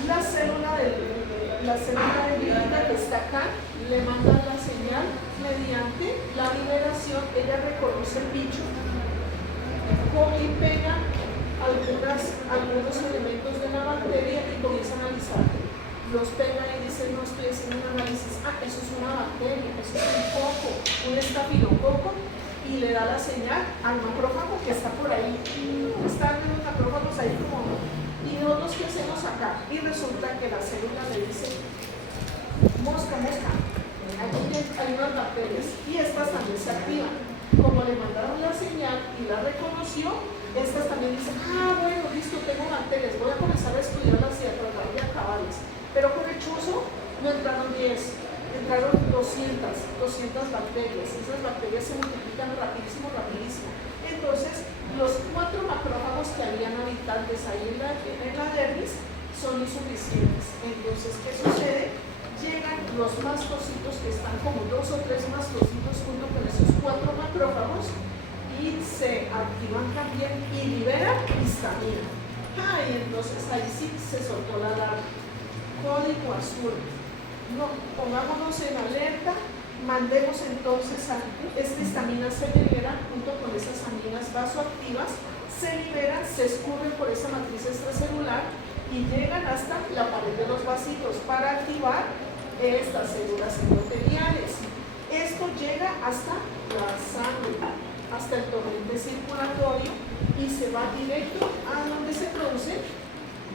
La célula dendrítica que está acá le mandan la señal mediante la liberación, ella reconoce el bicho, come y pega algunos elementos de la bacteria y comienza a analizar. Los pega y dice, no estoy haciendo un análisis, eso es una bacteria, eso es un coco, un estafilococo, y le da la señal al macrófago que está por ahí. Están los macrófagos ahí como, y nosotros qué hacemos acá, y resulta que la célula le dice, mosca, aquí hay unas bacterias, y estas también se activan. Como le mandaron la señal y la reconoció, estas también dicen, bueno, listo, tengo bacterias, voy a comenzar a estudiarlas y a tratar de acabarlas. Pero con el chuzo no entraron 10, entraron 200 bacterias. Esas bacterias se multiplican rapidísimo. Entonces, los 4 macrófagos que habían habitantes ahí en la dermis son insuficientes. Entonces, ¿qué sucede? Llegan los mastocitos que están como 2 o 3 mastocitos junto con esos 4 macrófagos y se activan también y liberan histamina. Y entonces ahí sí se soltó la alarma. Código azul. No, pongámonos en alerta, mandemos entonces esta histamina se libera junto con esas aminas vasoactivas, se liberan, se escurren por esa matriz extracelular y llegan hasta la pared de los vasitos para activar estas células endoteliales. Esto llega hasta la sangre, hasta el torrente circulatorio y se va directo a donde se producen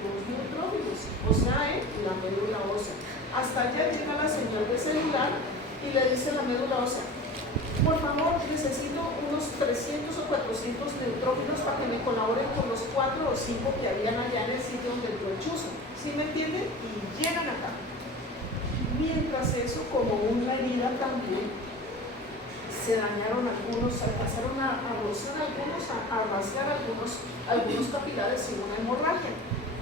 los neutrófilos, o sea, la médula ósea. Hasta allá llega la señal de celular y le dice la médula ósea, por favor, necesito unos 300 o 400 neutrófilos para que me colaboren con los 4 o 5 que habían allá en el sitio donde entró el chuzo. ¿Sí me entienden? Y llegan acá. Mientras eso, como una herida también, se dañaron algunos, alcanzaron a rozar algunos, a rasgar algunos capilares y una hemorragia.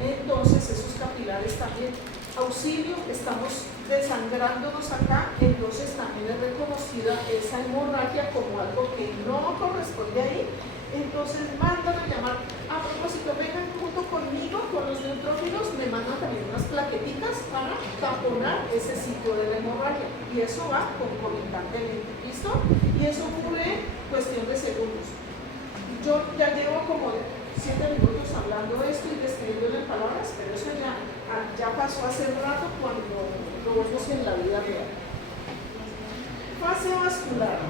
Entonces esos capilares también, auxilio, estamos desangrándonos acá, entonces también es reconocida esa hemorragia como algo que no corresponde ahí. Entonces mandan a llamar, a propósito, vengan junto conmigo con los neutrófilos, me mandan también unas plaquetitas para taponar ese sitio de la hemorragia y eso va concomitantemente, ¿listo? Y eso ocurre en cuestión de segundos. Yo ya llevo como 7 minutos hablando esto y describiéndolo en palabras, pero eso ya pasó hace rato cuando lo vemos en la vida real. Fase vascular.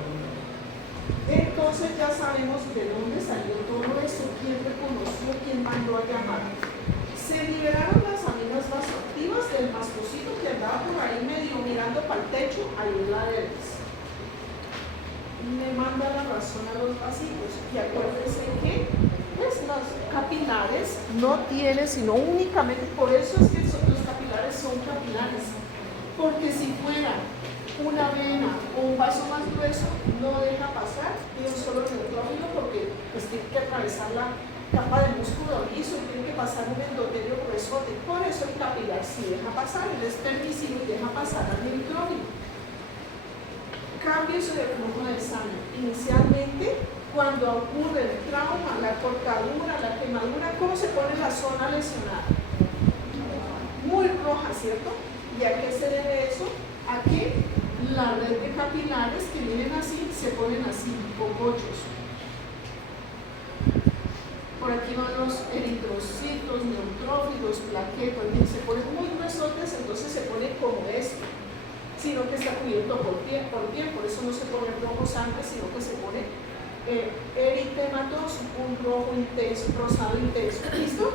Entonces ya sabemos de dónde salió todo eso, quién reconoció, quién mandó a llamar. Se liberaron las aminas vasoactivas del mastocito que andaba por ahí medio mirando para el techo, ahí en la dermis. Me manda la razón a los vasitos y acuérdense que pues, los capilares no tienen sino únicamente, por eso es que los capilares son capilares, porque si fuera una vena o un vaso más grueso no deja pasar ni un solo neutrófilo porque pues tiene que atravesar la capa de músculo liso y tiene que pasar un endotelio gruesote. Por eso el capilar sí deja pasar, él es permisivo y deja pasar al neutrófilo. Cambios de flujo de sangre. Inicialmente, cuando ocurre el trauma, la cortadura, la quemadura, ¿cómo se pone la zona lesionada? Muy roja, ¿cierto? ¿Y a qué se debe eso? A que la red de capilares que vienen así, se ponen así, cocochos. Por aquí van los eritrocitos, neutrófilos, plaquetas, se ponen muy gruesotes, entonces se pone como esto, sino que está cubierto por piel, por eso no se pone rojo sangre, sino que se pone eritématos, un rojo intenso, rosado intenso. ¿Listo?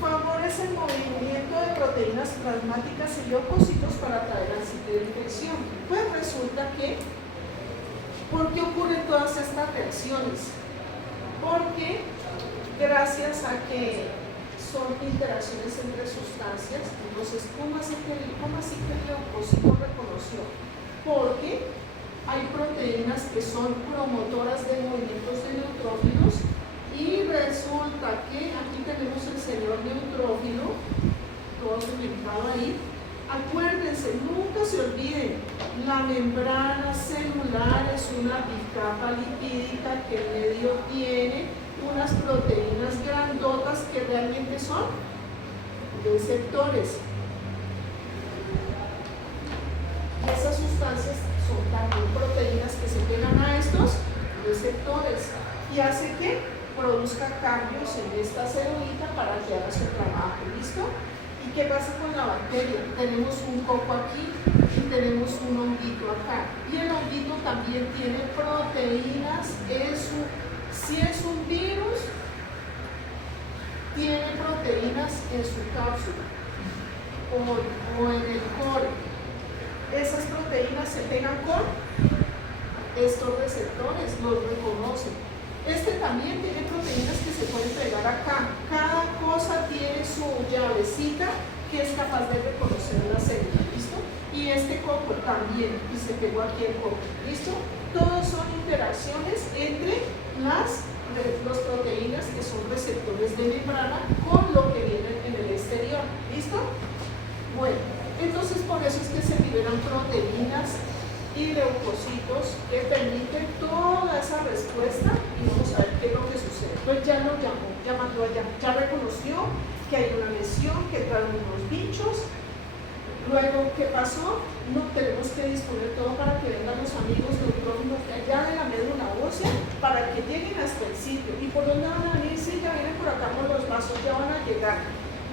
Favorece el movimiento de proteínas plasmáticas y leucocitos para atraer al sitio de infección. Pues resulta que ¿Por qué ocurren todas estas reacciones? Porque gracias a que son interacciones entre sustancias, entonces, ¿cómo así que el leucocito reconoció? Porque hay proteínas que son promotoras de movimientos de neutrófilos y resulta que aquí tenemos el señor neutrófilo, todo documentado ahí. Acuérdense, nunca se olviden, la membrana celular es una bicapa lipídica que en medio tiene unas proteínas grandotas que realmente son receptores. Y esas sustancias son también proteínas que se pegan a estos receptores y hace que produzca cambios en esta celulita para que haga su trabajo. ¿Listo? ¿Y qué pasa con la bacteria? Tenemos un coco aquí y tenemos un honguito acá. Y el honguito también tiene proteínas. Si es un virus, tiene proteínas en su cápsula o en el core. Esas proteínas se pegan con estos receptores, los reconocen. Este también tiene proteínas que se pueden pegar acá. Cada cosa tiene su llavecita que es capaz de reconocer la célula, ¿listo? Y este coco también, y se pegó aquí el coco, ¿listo? Todos son interacciones entre las proteínas que son receptores de membrana con lo que viene en el exterior, ¿listo? Bueno, entonces por eso es que se liberan proteínas y leucocitos que permiten toda esa respuesta y vamos a ver qué es lo que sucede. Pues ya lo llamó, ya mandó allá, ya reconoció que hay una lesión, que traen unos bichos. Luego, ¿qué pasó? No tenemos que disponer todo para que vengan los amigos neutrófilos de allá de la médula ósea para que lleguen hasta el sitio. ¿Y por dónde van a venir? Sí, ya vienen por acá por los vasos, ya van a llegar.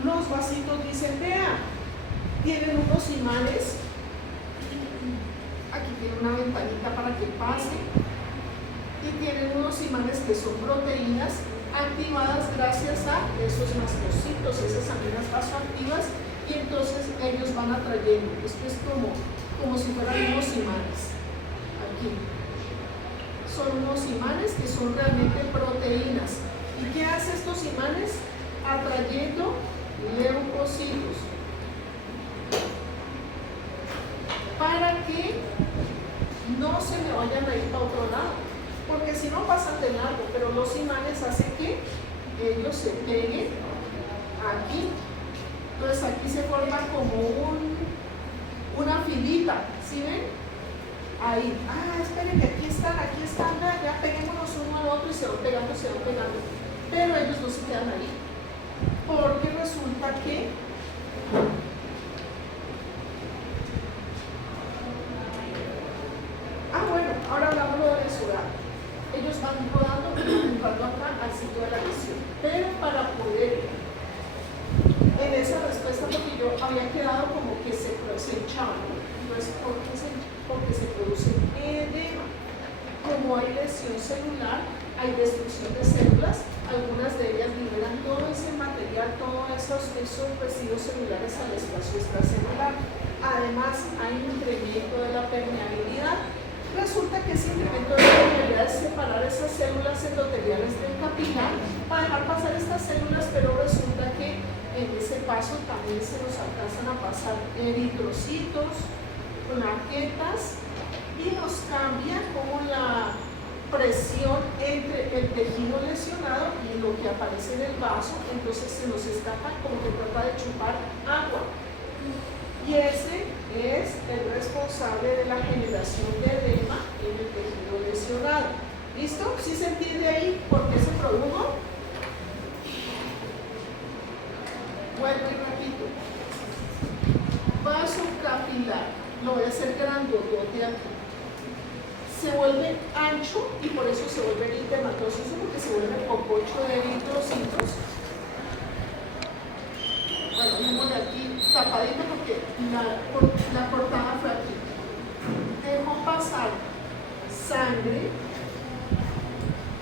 Los vasitos dicen, vea, tienen unos imanes. Aquí tiene una ventanita para que pase y tienen unos imanes que son proteínas activadas gracias a esos mastocitos, esas aminas vasoactivas, y entonces ellos van atrayendo. Esto es como si fueran unos imanes. Aquí son unos imanes que son realmente proteínas. ¿Y qué hacen estos imanes? Atrayendo leucocitos para que no se me vayan a ir para otro lado, porque si no pasan de largo, pero los imanes hacen que ellos se peguen aquí. Entonces aquí se forma como una filita, ¿sí ven? Ahí, esperen que aquí están, ya peguémonos uno al otro y se van pegando, pero ellos no se quedan ahí, porque resulta que bueno, ahora hablamos de desodar. Ellos van rodando acá al sitio de la lesión. Pero para poder, en esa respuesta, porque yo había quedado como que se hinchaba, ¿no? Entonces, porque se produce edema. Como hay lesión celular, hay destrucción de células, algunas de ellas liberan todo ese material, todos esos residuos celulares al espacio extracelular. Además, hay un incremento de la permeabilidad. Resulta que ese incremento de la permeabilidad es separar esas células endoteliales del capilar para dejar pasar estas células, pero resulta que en ese paso también se nos alcanzan a pasar eritrocitos, plaquetas, y nos cambia como la presión entre el tejido lesionado y lo que aparece en el vaso, entonces se nos escapa como que trata de chupar agua. Y ese es el responsable de la generación de edema en el tejido lesionado. ¿Listo? ¿Sí se entiende ahí por qué se produjo? Vuelvo y repito. Vaso capilar, lo voy a hacer grandote aquí. Se vuelve ancho y por eso se vuelve eritematoso, porque se vuelve pococho de eritrocitos. Bueno, dejémosle aquí tapadito porque la cortada fue aquí. Dejo pasar sangre,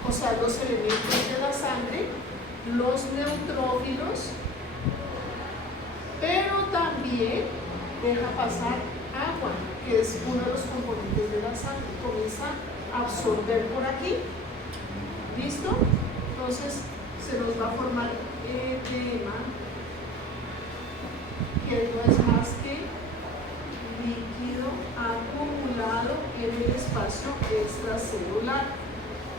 o sea, los elementos de la sangre, los neutrófilos, pero también deja pasar agua, que es uno de los componentes de la sangre. Comienza absorber por aquí. ¿Listo? Entonces se nos va a formar edema, que no es más que líquido acumulado en el espacio extracelular,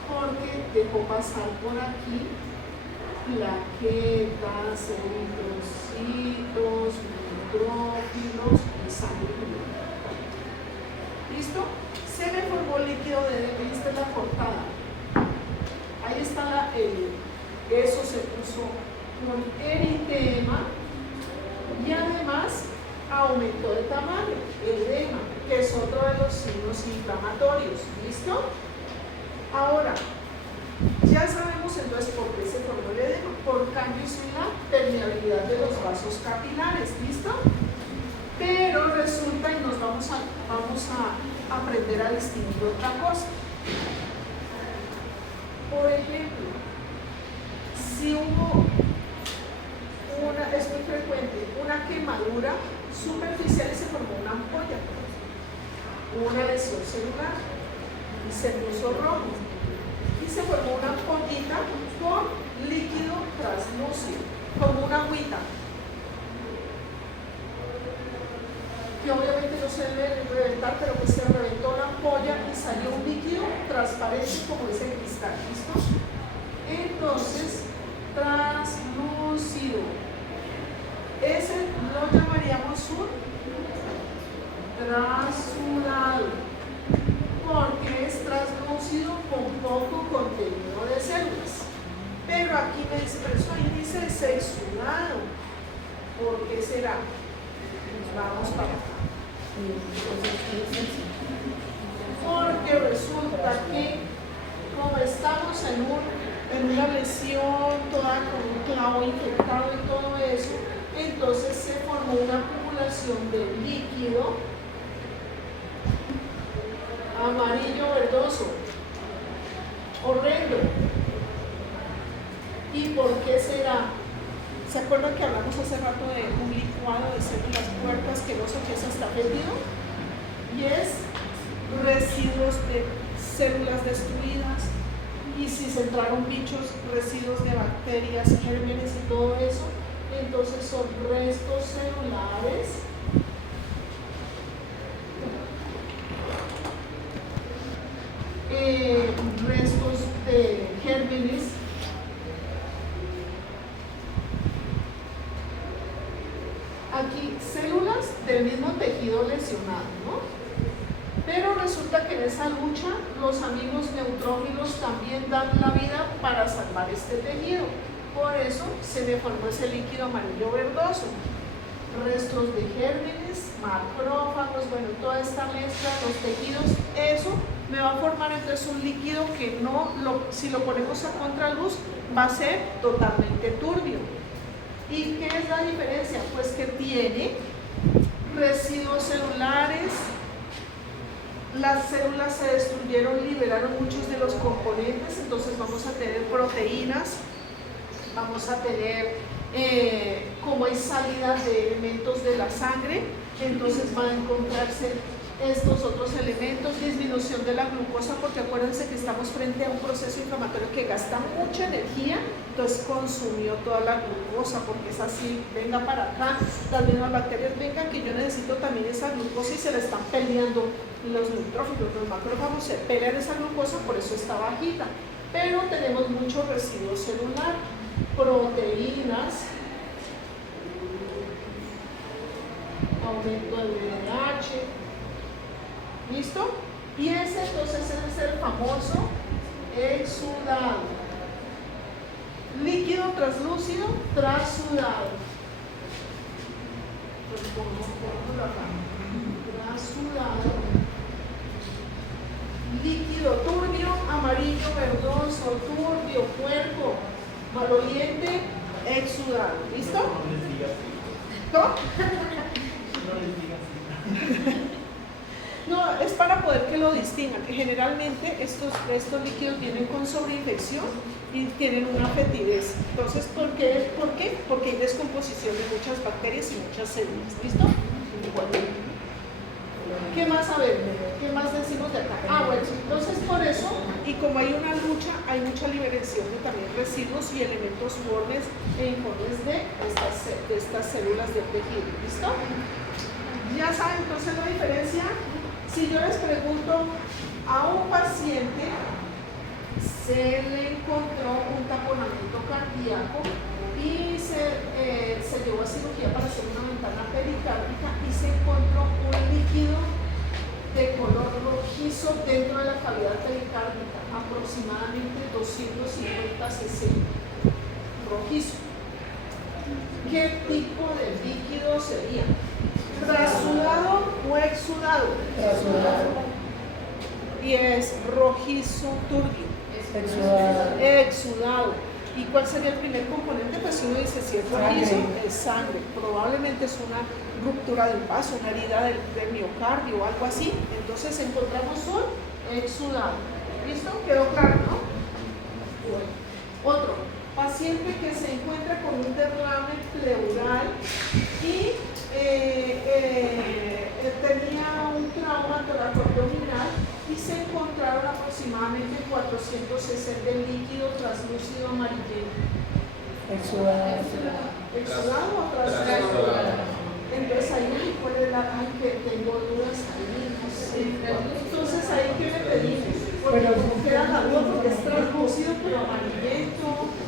porque dejó pasar por aquí plaquetas, eritrocitos, neutrófilos y sangre. ¿Listo? Se me formó líquido de edema. Esta es la portada. Ahí está eso se puso con eritema y además aumento de tamaño, edema, que es otro de los signos inflamatorios. ¿Listo? Ahora, ya sabemos entonces por qué se formó el edema, por cambios en la permeabilidad de los vasos capilares. ¿Listo? Pero resulta, y nos vamos a aprender a distinguir otra cosa. Por ejemplo, si hubo es muy frecuente, una quemadura superficial y se formó una ampolla, una lesión celular y se puso rojo y se formó una ampollita con líquido translúcido, como una agüita, que obviamente no se debe reventar, pero que se reventó la ampolla y salió un líquido transparente como ese cristal. ¿Listo? Entonces, translúcido. Ese lo llamaríamos un transudado, porque es translúcido con poco contenido de células. Pero aquí me dice, pero eso ahí dice exudado. ¿Por qué será? Vamos para acá. Porque resulta que como estamos en una lesión toda con un clavo infectado y todo eso, entonces se formó una acumulación de líquido amarillo verdoso, horrendo. ¿Y por qué será? ¿Se acuerdan que hablamos hace rato de un licuado de células muertas que no sé qué es hasta perdido? Y es residuos de células destruidas, y si se entraron bichos, residuos de bacterias, gérmenes y todo eso, entonces son restos celulares restos de gérmenes aquí, células del mismo tejido lesionado, ¿no? Pero resulta que en esa lucha los amigos neutrófilos también dan la vida para salvar este tejido. Por eso se me formó ese líquido amarillo verdoso. Restos de gérmenes, macrófagos, bueno, toda esta mezcla, los tejidos, eso me va a formar entonces un líquido que si lo ponemos a contraluz va a ser totalmente turbio. ¿Y qué es la diferencia? Pues que tiene residuos celulares, las células se destruyeron, liberaron muchos de los componentes, entonces vamos a tener proteínas, vamos a tener, como hay salidas de elementos de la sangre, entonces van a encontrarse estos otros elementos, disminución de la glucosa, porque acuérdense que estamos frente a un proceso inflamatorio que gasta mucha energía, entonces consumió toda la glucosa, porque es así, venga para acá, las mismas bacterias vengan, que yo necesito también esa glucosa y se la están peleando los neutrófilos, los macrófagos se pelean esa glucosa, por eso está bajita, pero tenemos mucho residuo celular, proteínas, aumento del VDH. ¿Listo? Y ese entonces es el famoso exudado. Líquido translúcido, transudado. Transudado. Líquido turbio, amarillo, verdoso, turbio, puerco, maloliente, exudado. ¿Listo? ¿Cómo? No, es para poder que lo distingan. Generalmente estos líquidos vienen con sobreinfección y tienen una fetidez. Entonces, ¿por qué? Porque hay descomposición de muchas bacterias y muchas células. ¿Listo? Igual. ¿Qué más sabemos? ¿Qué más decimos de acá? Bueno, entonces por eso, y como hay una lucha, hay mucha liberación de también residuos y elementos formes e informes de estas células del tejido. ¿Listo? Ya saben entonces la diferencia. Si yo les pregunto a un paciente, se le encontró un taponamiento cardíaco y se llevó a cirugía para hacer una ventana pericárdica y se encontró un líquido de color rojizo dentro de la cavidad pericárdica, aproximadamente 250 cc, rojizo. ¿Qué tipo de líquido sería? ¿Trasudado o exudado? Trasudado. Y es rojizo turbio. Exudado. Exudado. ¿Y cuál sería el primer componente? Pues si uno dice si es rojizo, Sangre. es sangre. Probablemente es una ruptura del vaso, una herida del miocardio o algo así. Entonces encontramos un exudado. ¿Listo? ¿Quedó claro, no? Bueno. Otro. Paciente que se encuentra con un derrame pleural y tenía un trauma toracoabdominal y se encontraron aproximadamente 400 cc de líquido translúcido amarillento. Exudado. ¿Exudado o trasudado? Entonces ahí, ¿cuál es la? Ay, que tengo dudas ahí, no sé. Entonces ahí, ¿qué le pedimos? Porque como queda la duda, porque es translúcido pero amarillento.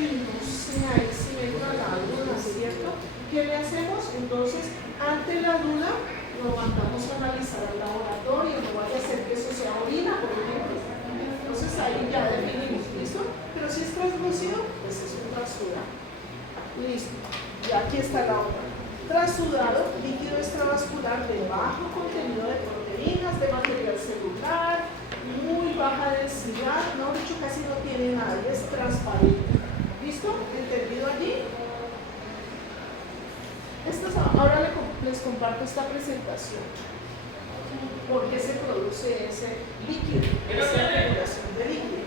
No sé, ahí sí me entra la duda, ¿cierto? ¿Qué le hacemos? Entonces, ante la duda, lo mandamos a analizar al laboratorio, no vaya a ser que eso sea orina, por ejemplo. Entonces ahí ya definimos, ¿listo? Pero si es translúcido, pues es un trasudado. Listo. Y aquí está la otra. Trasudado, líquido extravascular de bajo contenido de proteínas, de material celular, muy baja densidad, no dicho casi no tiene nada, y es transparente. ¿Listo? ¿Entendido allí? Ahora les comparto esta presentación. ¿Por qué se produce ese líquido, esa acumulación de líquido?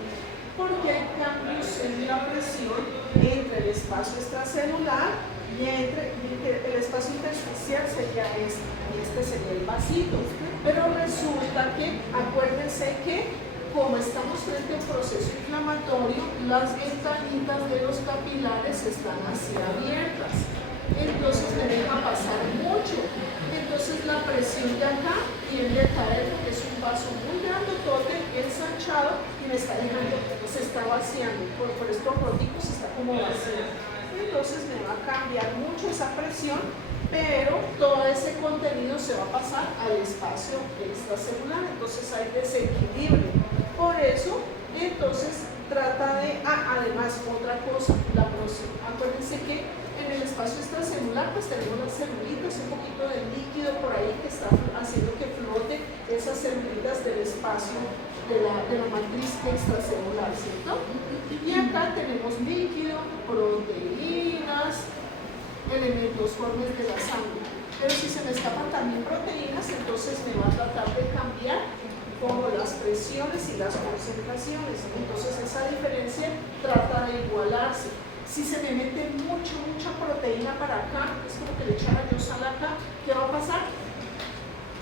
Porque hay cambios en la presión entre el espacio extracelular y entre el espacio intersticial sería este, y este sería el vasito. Pero resulta que, acuérdense que como estamos frente a un proceso inflamatorio, las ventanitas de los capilares están así abiertas. Entonces me deja pasar mucho. Entonces la presión de acá tiende a caer porque es un vaso muy grandotote, ensanchado y me está dejando, se está vaciando. Por estos roticos está como vaciando. Entonces me va a cambiar mucho esa presión, pero todo ese contenido se va a pasar al espacio extracelular. Entonces hay desequilibrio. Por eso, entonces trata de, además otra cosa, la presión. Acuérdense que en el espacio extracelular pues tenemos las celulitas, un poquito de líquido por ahí que está haciendo que flote esas celulitas del espacio de la matriz extracelular, ¿cierto? Y acá tenemos líquido, proteínas, elementos formes de la sangre. Pero si se me escapan también proteínas, entonces me va a tratar de cambiar como las presiones y las concentraciones. Entonces esa diferencia trata de igualarse. Si se me mete mucha proteína para acá, es como que le echara yo sal acá, ¿qué va a pasar?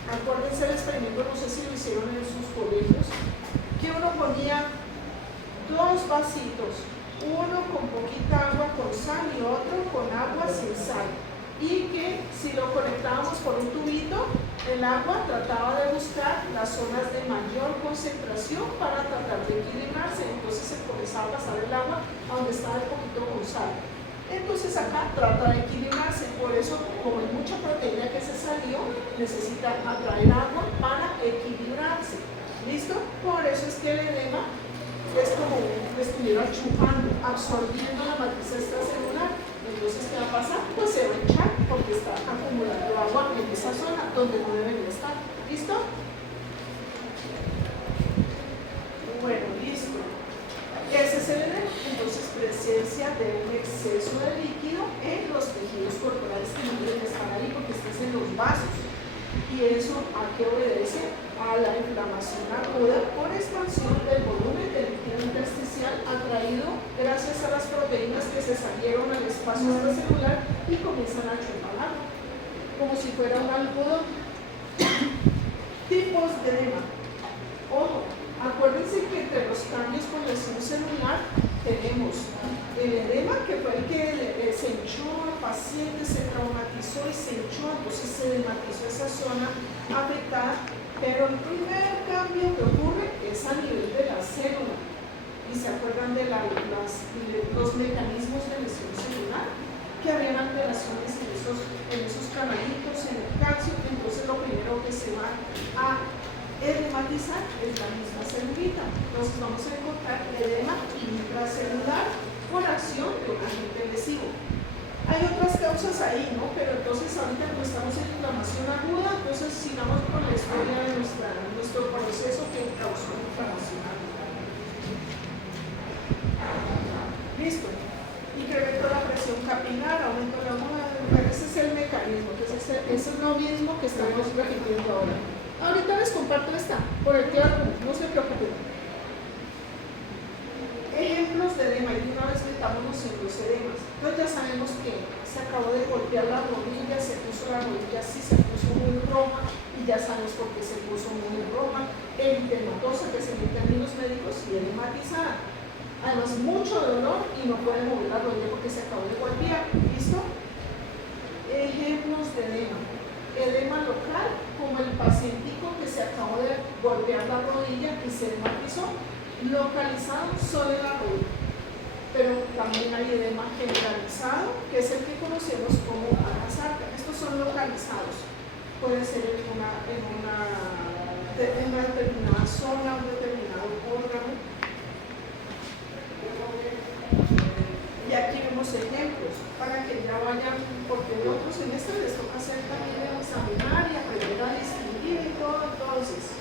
Acuérdense el experimento, no sé si lo hicieron en sus colegios, que uno ponía dos vasitos, uno con poquita agua con sal y otro con agua sin sal. Y que si lo conectábamos por un tubito, el agua trataba de buscar las zonas de mayor concentración para tratar de equilibrarse. Entonces se comenzaba a pasar el agua a donde estaba el poquito con sal. Entonces acá trata de equilibrarse. Por eso, como hay mucha proteína que se salió, necesita atraer agua para equilibrarse. ¿Listo? Por eso es que el edema es como que estuviera chupando, absorbiendo la matriz extracelular. Entonces, ¿qué va a pasar? Pues se va a hinchar porque está acumulando agua en esa zona donde no debería estar. ¿Listo? Bueno, listo. Ese es el edema. Entonces, presencia de un exceso de líquido en los tejidos corporales que no deben estar ahí porque estás en los vasos. ¿Y eso a qué obedece? A la inflamación aguda por expansión del volumen del líquido intersticial atraído gracias a las proteínas que se salieron al espacio extracelular y comienzan a chupar agua, como si fuera un algodón. Tipos de edema. Ojo, acuérdense que entre los cambios por lesión celular tenemos el edema, que fue el que se hinchó al paciente, se traumatizó y se hinchó, entonces se dermatizó esa zona afectada, pero el primer cambio que ocurre es a nivel de la célula. Y se acuerdan de los mecanismos de lesión celular, que habían alteraciones en esos canalitos, en el calcio, entonces lo primero que se va a edematizar es la misma celulita. Entonces vamos a encontrar edema intracelular por acción de un agente lesivo. Hay otras causas ahí, ¿no? Pero entonces ahorita como estamos en inflamación aguda, entonces sigamos con la historia de nuestro proceso que causó la inflamación aguda. Listo. Incremento la presión capilar, aumento la moda. Ese es el mecanismo, que es lo mismo que estamos repitiendo ahora. Ahorita les comparto esta, por el claro, no se preocupen. Ejemplos de edema, y una vez metámonos en los edemas. Entonces ya sabemos que se acabó de golpear la rodilla, se puso la rodilla así, se puso muy roja, y ya sabemos por qué se puso muy roja. Eritematosa, que se en términos médicos, y edematizada. Además, mucho dolor y no puede mover la rodilla porque se acabó de golpear. ¿Listo? Ejemplos de edema. Edema local, como el pacientico que se acabó de golpear la rodilla y se edematizó, localizado solo en la rodilla. Pero también hay edema generalizado, que es el que conocemos como Akasaka. Estos son localizados. Puede ser en una determinada zona, un determinado órgano. Y aquí vemos ejemplos para que ya vayan, porque de otros semestres les toca hacer también examinar y aprender a distinguir y todo. Entonces,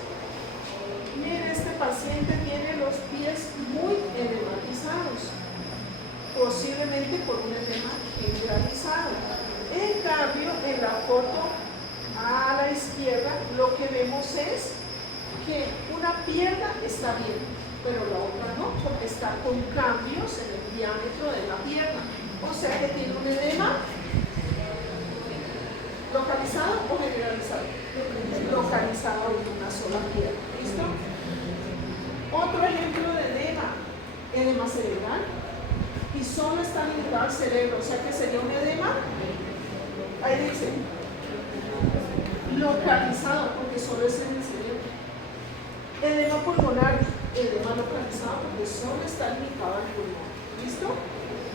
miren, este paciente tiene los pies muy edematizados, posiblemente por un edema generalizado. En cambio, en la foto a la izquierda, lo que vemos es que una pierna está bien, pero la otra no, porque está con cambios en el diámetro de la pierna. O sea que tiene un edema localizado o generalizado. Localizado en una sola pierna. ¿Listo? Otro ejemplo de edema cerebral, y solo está limitado al cerebro, o sea que sería un edema, ahí dice, localizado, porque solo es en el cerebro. Edema pulmonar, edema localizado, porque solo está limitado al pulmón. ¿Listo?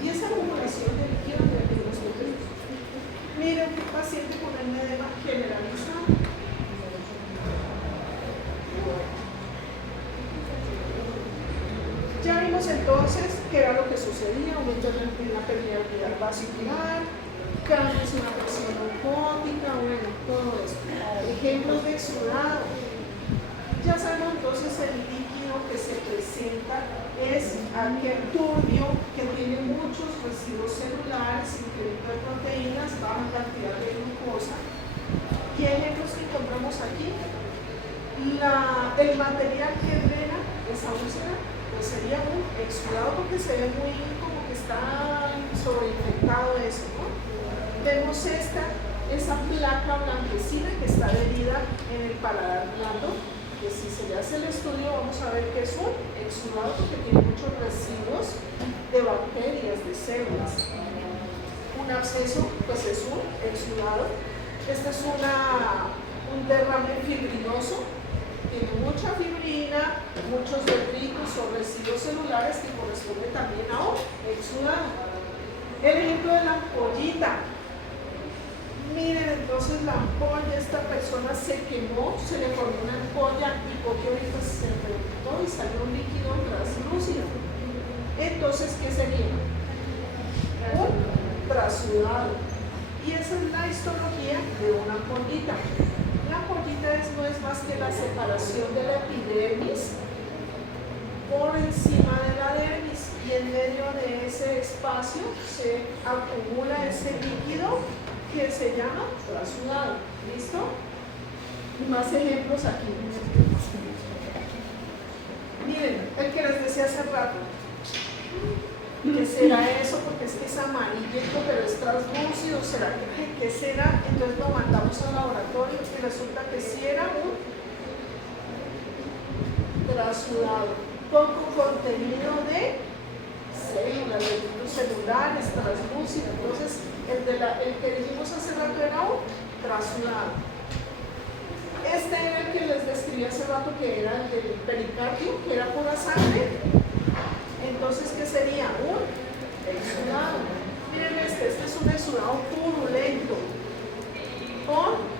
Y esa acumulación de líquido de los pequeños. Miren un paciente con un edema generalizado. Ya vimos entonces qué era lo que sucedía, aumento en la permeabilidad vascular, cambios en la presión oncótica, bueno, todo eso. Ejemplos de exudado. Ya sabemos entonces el líquido que se presenta es aquel turbio que tiene muchos residuos celulares, incremento de proteínas, baja cantidad de glucosa. Y ejemplos que encontramos aquí, el material que drena esa úlcera, pues sería un exudado porque se ve muy como que está sobreinfectado eso, ¿no? Vemos esa placa blanquecina que está adherida en el paladar blando, que si se le hace el estudio vamos a ver que es un exudado porque tiene muchos residuos de bacterias, de células. Un absceso, pues es un exudado. Este es un derrame fibrinoso, tiene mucha fibrina, muchos detritos o residuos celulares que corresponde también a un exudado. El ejemplo de la ampollita. Miren, entonces la ampolla, esta persona se quemó, se le formó una ampolla y ahorita se reventó y salió un líquido translúcido. Entonces, ¿qué sería? Un trasudado. Y esa es la histología de una ampollita. La ampollita no es más que la separación de la epidermis por encima de la dermis, y en medio de ese espacio se acumula ese líquido que se llama trasudado. ¿Listo? Y más ejemplos aquí. Miren, el que les decía hace rato. ¿Qué será eso? Porque es que es amarillento, pero es translúcido. ¿Será qué será? Entonces lo mandamos al laboratorio y resulta que sí era un trasudado, poco contenido de células, de virus celulares, translúcido. Entonces, el que dijimos hace rato era un trasudado. Este era el que les describí hace rato, que era el del pericardio, que era pura sangre. Entonces, ¿qué sería? Un exudado. Miren este es un exudado purulento, con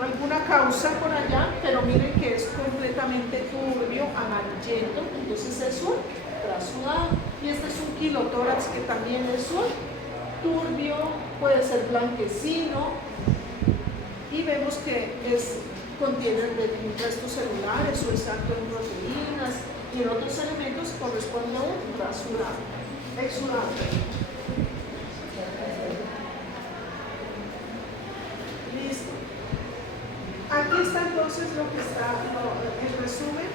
alguna causa por allá, pero miren que es completamente turbio, amarillento, entonces es un trasudado. Y este es un quilotórax, que también es un turbio, puede ser blanquecino, y vemos que contiene restos celulares o es alto en proteínas y en otros elementos, corresponde a un trasudado, exudado. Listo. Aquí está entonces lo que está, en resumen,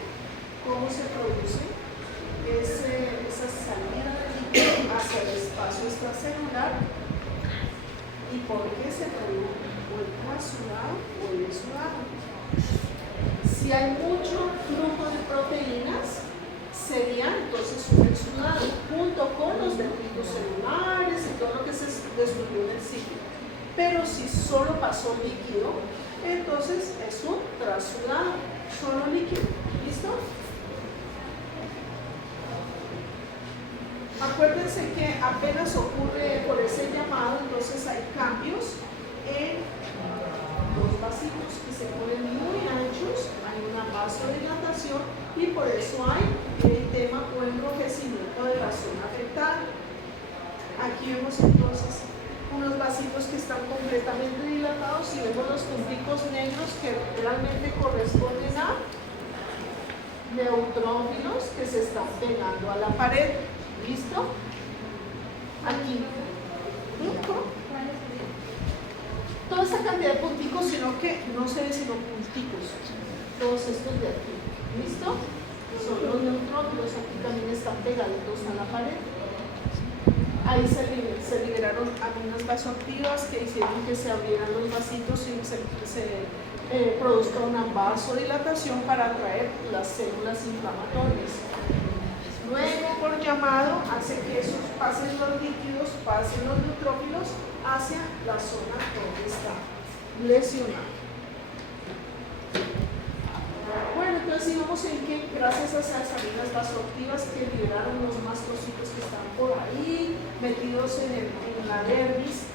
cómo se produce esa salida de líquido hacia el espacio extracelular y por qué se produce o el trasudado o el exudado. Si hay mucho flujo de proteínas, sería entonces un exudado, junto con los dendritos celulares y todo lo que se destruyó en el ciclo. Pero si solo pasó líquido, entonces es un trasudado, solo líquido. ¿Listo? Acuérdense que apenas ocurre por ese llamado, entonces hay cambios en los vasitos que se ponen muy anchos, hay una vasodilatación y por eso hay eritema o enrojecimiento de la zona afectada. Aquí vemos entonces unos vasitos que están completamente dilatados y vemos los punticos negros que realmente corresponden a neutrófilos que se están pegando a la pared. ¿Listo? Aquí. Toda esa cantidad de punticos, sino que no se ve sino punticos. Todos estos de aquí. ¿Listo? Son los neutrófilos, aquí también están pegaditos a la pared. Ahí se liberaron aminas vasoactivas que hicieron que se abrieran los vasitos y se produzca una vasodilatación para atraer las células inflamatorias. Luego, por llamado, hace que esos pasen los líquidos, pasen los neutrófilos hacia la zona donde está lesionado. Bueno, entonces íbamos en que gracias a esas aminas vasoactivas que liberaron los mastocitos que están por ahí, metidos en la dermis,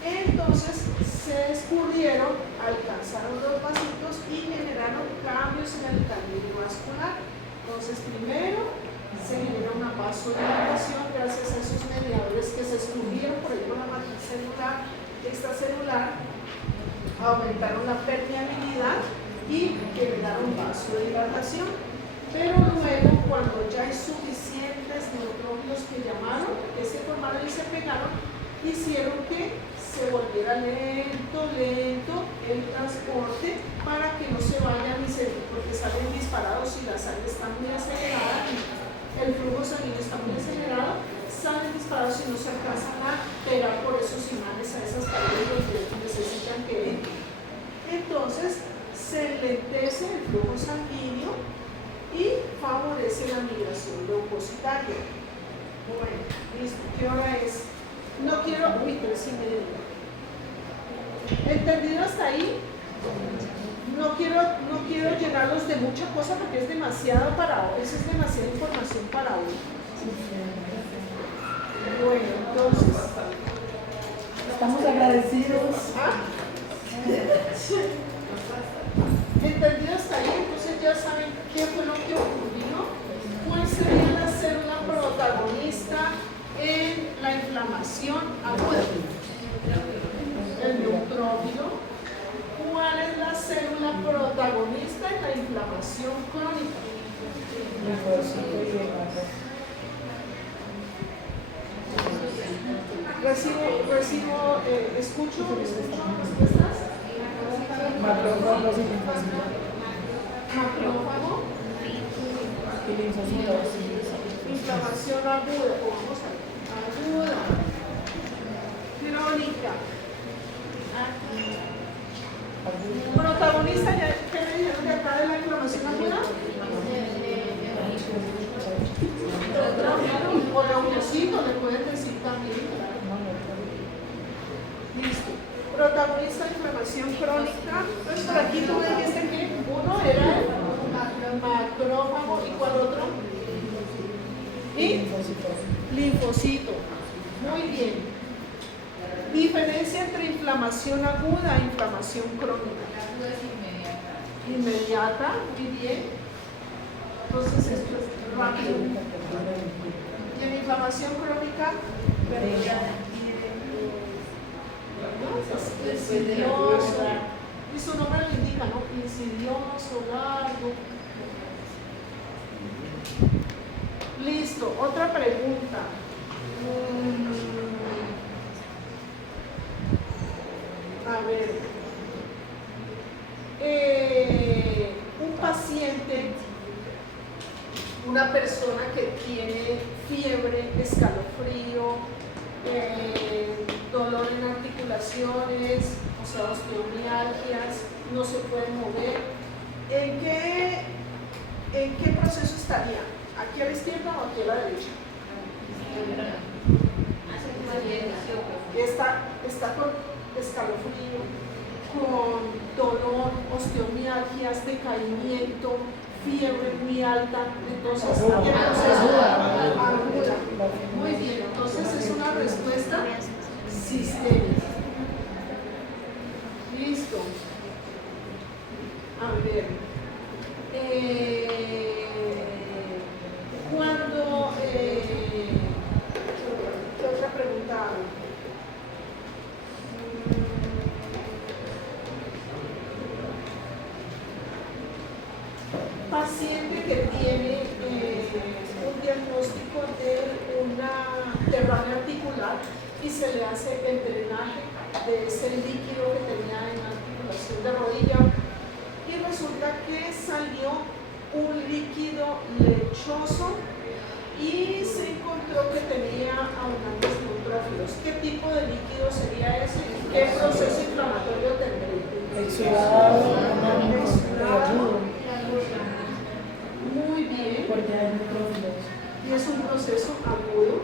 entonces se escurrieron, alcanzaron los vasitos y generaron cambios en el calibre vascular. Entonces, primero se genera una vasodilatación gracias a esos mediadores que se escurrieron por ahí con la matriz celular, extracelular, aumentaron la permeabilidad y generaron vasodilatación. Pero luego, cuando ya hay suficientes neutrófilos que llamaron, que se formaron y se pegaron, hicieron que se volviera lento el transporte para que no se vayan porque salen disparados y la sangre está muy acelerada, el flujo sanguíneo está muy acelerado, salen disparados y no se alcanzan a pegar por esos imanes a esas paredes donde necesitan que entren. Entonces se enlentece el flujo sanguíneo y favorece la migración leucocitaria. Bueno, listo, ¿qué hora es? No quiero, 3:30. ¿Entendido hasta ahí? No quiero llenarlos de mucha cosa porque es demasiado para hoy, eso es demasiada información para hoy. Bueno, entonces, estamos agradecidos. ¿Entendido hasta ahí? Entonces ya saben qué fue lo que ocurrió. ¿Cuál sería la célula protagonista en la inflamación aguda? El neutrófilo. ¿Cuál es la célula protagonista en la inflamación crónica? Escucho respuestas. Macrófagos y Macrófago. linfocitos. inflamación aguda, vamos a ver, aguda, crónica. Protagonista, ¿qué me dijeron de acá de la inflamación aguda? O neutrocito, le pueden decir también. Listo. Protagonista de inflamación crónica. Entonces, por aquí tú me dijiste que uno era el macrófago y cuál otro. Y linfocito. Muy bien. Diferencia entre inflamación aguda e inflamación crónica. Inmediata, muy bien. Entonces esto es rápido. Y en inflamación crónica, insidioso. Y su nombre lo indica, ¿no? Insidioso, largo. Listo, otra pregunta. A ver, un paciente, una persona que tiene fiebre, escalofrío, dolor en articulaciones, o sea, osteomialgias, no se puede mover, ¿en qué proceso estaría? ¿Aquí a la izquierda o aquí a la derecha? Está con escalofrío, con dolor, osteomialgias, decaimiento, fiebre muy alta, entonces aguda. Muy bien, entonces es una respuesta sistémica. Listo. A ver. Cuando ¿qué otra pregunta hago? Paciente que tiene un diagnóstico de una derrame articular y se le hace el drenaje de ese líquido que tenía en la articulación de rodilla y resulta que salió un líquido lechoso y se encontró que tenía abundantes neutrófilos. ¿Qué tipo de líquido sería ese? ¿Qué proceso inflamatorio tendría? Exudado. Muy bien. Porque hay neutrófilos. Y es un proceso agudo.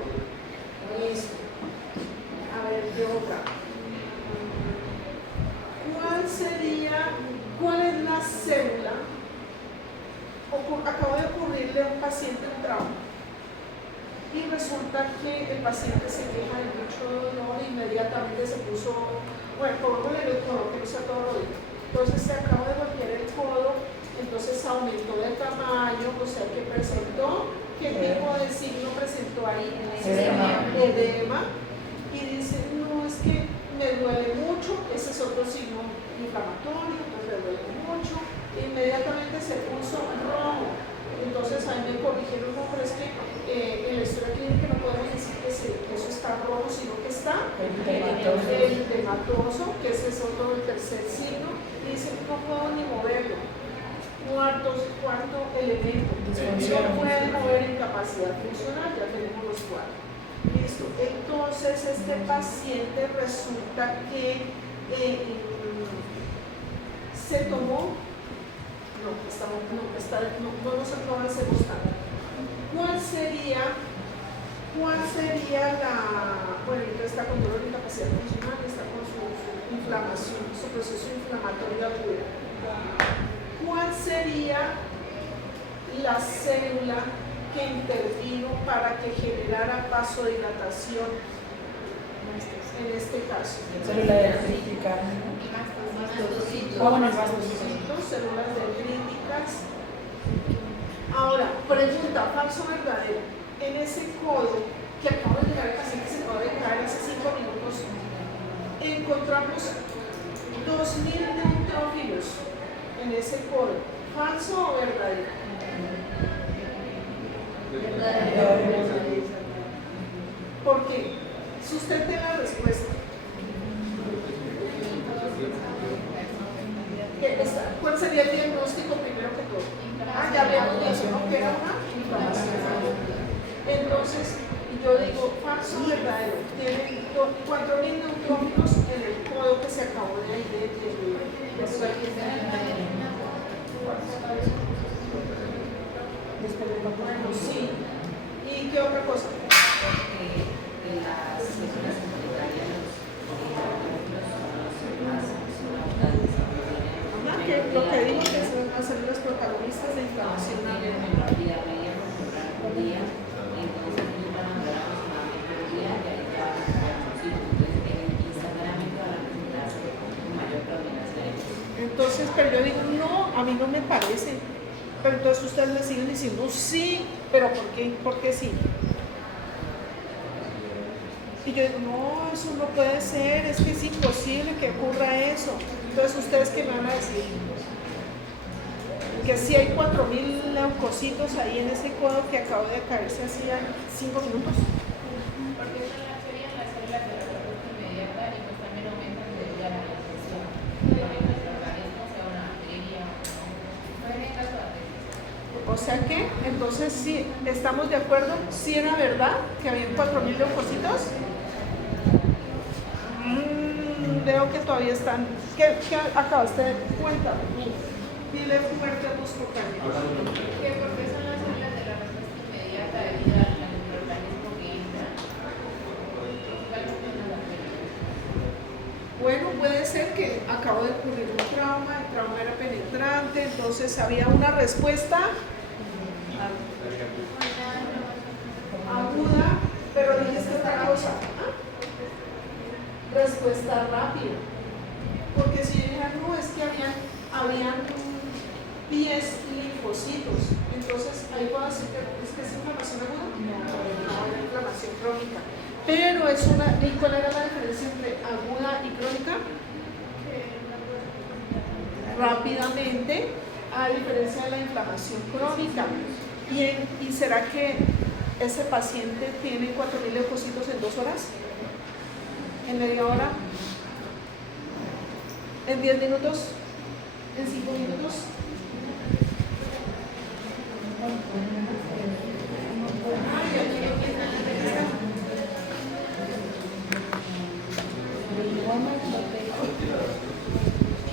Listo. A ver, ¿qué otra? ¿Cuál es la célula? Acaba de ocurrirle a un paciente un trauma y resulta que el paciente se queja de mucho dolor e inmediatamente se puso, bueno, como le electrodo, que no sea todo rodillo. Entonces se acaba de golpear el codo, entonces aumentó de tamaño, o sea que presentó, ¿qué tipo de signo presentó ahí? Edema. Y dice, no, es que me duele mucho, ese es otro signo inflamatorio, me duele mucho, inmediatamente se puso rojo. Entonces a mí me corrigieron, no, pero es que en la historia clínica no podemos decir que eso está rojo, sino que está edematoso, que ese es otro del tercer signo, y dice, no puedo ni moverlo. Cuarto elemento, no puede mover incapacidad funcional, ya tenemos los cuatro. Listo, entonces este paciente resulta que se tomó, no avancemos tanto. ¿Cuál sería la, bueno, entonces está con dolor de incapacidad funcional, está con su inflamación, su proceso inflamatorio agudo? ¿Cuál sería la célula que intervino para que generara vasodilatación en este caso? Célula dendrítica. Células dendríticas. Ahora, pregunta, falso o verdadero. En ese codo que acaba de llegar el paciente, se acaba de caer hace 5 minutos, encontramos 2000 neutrófilos en ese codo. ¿Falso o verdadero? ¿Por qué? Sustente la respuesta. ¿Cuál sería el diagnóstico primero que todo? Ya habíamos dicho, ¿no? Que era una inflamación. entonces, y yo digo, falso o verdadero, tiene 4.000 neutrófilos en el codo que se acabó de ahí Bueno, sí. ¿Y qué otra cosa? Ajá, que lo que digo que son las células protagonistas de inflamación. Entonces, pero yo digo, no, a mí no me parece. Pero entonces ustedes le siguen diciendo, sí, pero ¿por qué? ¿Por qué sí? Y yo digo, no, eso no puede ser, es que es imposible que ocurra eso. Entonces, ¿ustedes qué me van a decir? Que si hay 4.000 leucocitos ahí en ese codo que acabó de caerse hacía 5 minutos. Porque eso la serían las células de la respuesta inmediata y pues también aumentan debido a la infección. Puede que nuestro organismo sea una bacteria o no. Puede en caso de atletismo. O sea que, entonces sí, estamos de acuerdo, sí era verdad que habían 4.000 leucocitos. Veo que todavía están. ¿Qué acabaste de cuenta? Dile fuerte a tus compañeros. Que porque son las células de la respuesta inmediata debido al microorganismo que entra. Bueno, puede ser que acabó de ocurrir un trauma, el trauma era penetrante, entonces había una respuesta aguda, pero dijiste otra cosa. ¿Ah? Respuesta rápida. Porque si dijeran, no, es que habían 10 linfocitos, entonces ahí puedo decir que es inflamación aguda. No, era inflamación crónica. Pero es una, ¿y cuál era la diferencia entre aguda y crónica? Rápidamente, a diferencia de la inflamación crónica. ¿Y será que ese paciente tiene 4.000 leucocitos en 2 horas? ¿En media hora? ¿En 10 minutos? ¿En 5 minutos?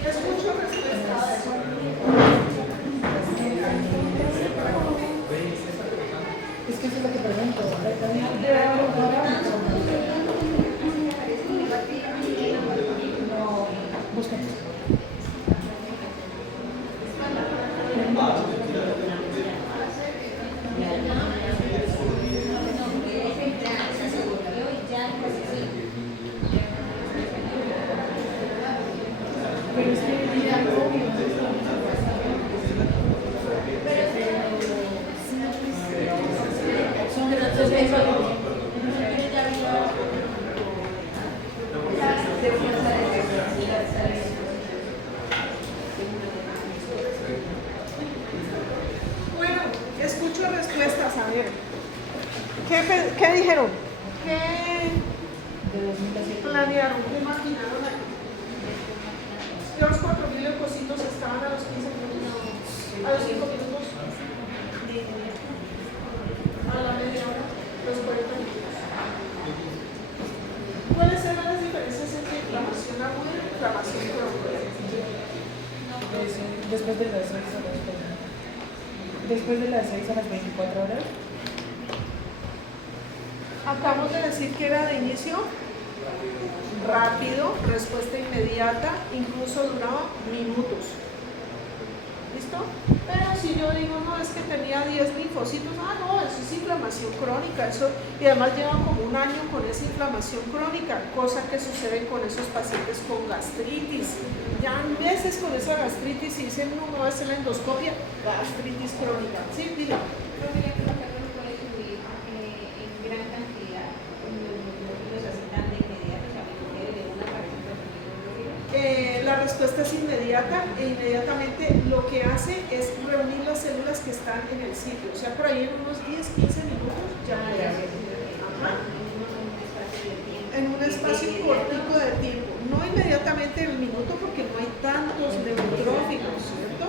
Escucho respuesta. Es que eso es lo que pregunto. No, busquemos. Pero es que ya Bueno, escucho respuestas, a ver. ¿Qué dijeron? ¿Qué planearon? ¿Qué imaginaron aquí? Los 4.000 leucocitos estaban a los 15 minutos, a los 5 minutos, a la media hora, los 40 minutos. ¿Cuáles eran las diferencias entre inflamación aguda y inflamación crónica? después de las 6 horas. Después de las 6 a las 24 horas. Acabamos de decir que era de inicio rápido, respuesta inmediata, incluso duraba minutos. ¿Listo? Pero si yo digo, no, es que tenía 10 linfocitos, no, eso es inflamación crónica, eso, y además llevan como un año con esa inflamación crónica, cosa que sucede con esos pacientes con gastritis. Ya en veces con esa gastritis y dicen, no, me voy a hacer la endoscopia, gastritis crónica. Sí, dile. Podría colocarlo por incluir en gran cantidad los así tan de inmediato, o sea, que quede de una para La respuesta es inmediata e inmediatamente lo que hace es reunir las células que están en el sitio. O sea, por ahí en unos 10-15 minutos ya puede hacer. En un espacio cortico de tiempo. No inmediatamente en el minuto porque no hay tantos neutrófilos, ¿cierto?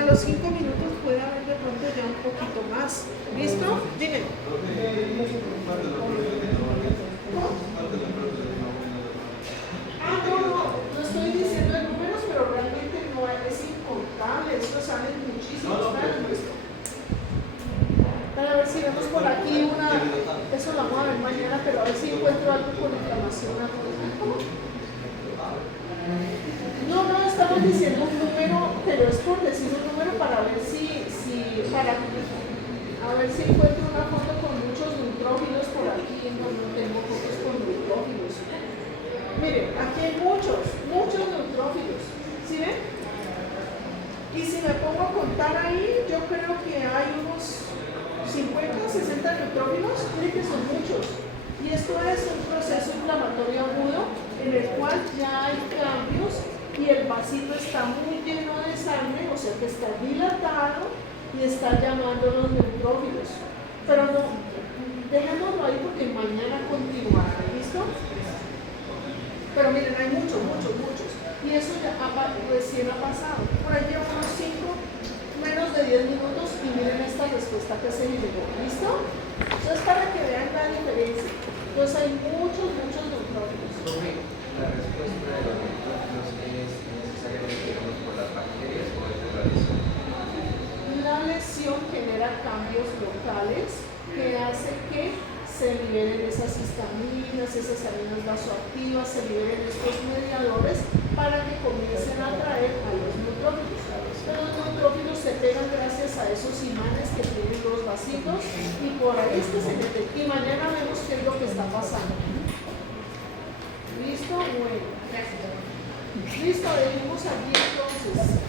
A los 5 minutos puede haber de pronto ya un poquito más. ¿Listo? Dime. No estoy diciendo en números, pero realmente no es incontable. Esto salen muchísimos planos. Para ver si vemos por aquí una. Eso lo vamos a ver mañana, pero a ver si encuentro algo con inflamación. ¿Cómo? No estamos diciendo un número, pero es por decir un número para ver a ver si encuentro una foto con muchos neutrófilos por aquí, no tengo fotos con neutrófilos. Miren, aquí hay muchos neutrófilos, ¿sí ven? Y si me pongo a contar ahí, yo creo que hay unos 50, 60 neutrófilos, miren que son muchos. Y esto es un proceso inflamatorio agudo en el cual ya hay cambios y el vasito está muy lleno de sangre, o sea que está dilatado y está llamando los neutrófilos. Pero no, dejémoslo ahí porque mañana continuará, ¿listo? Pero miren, hay muchos. Y eso ya recién ha pasado. Por ahí llevo unos 5, menos de 10 minutos y miren esta respuesta que se generó, ¿listo? Entonces para que vean la diferencia. Entonces hay muchos neutrófilos. La respuesta de los neutrófilos es necesariamente por las bacterias o es de la lesión. La lesión genera cambios locales que hace que se liberen esas histaminas, esas aminas vasoactivas, se liberen estos mediadores para que comiencen a atraer a los neutrófilos. Pero los neutrófilos se pegan gracias a esos imanes que tienen los vasitos y por ahí es que se meten. Y mañana vemos qué es lo que está pasando. ¿Listo? Bueno. Listo, dejemos aquí entonces.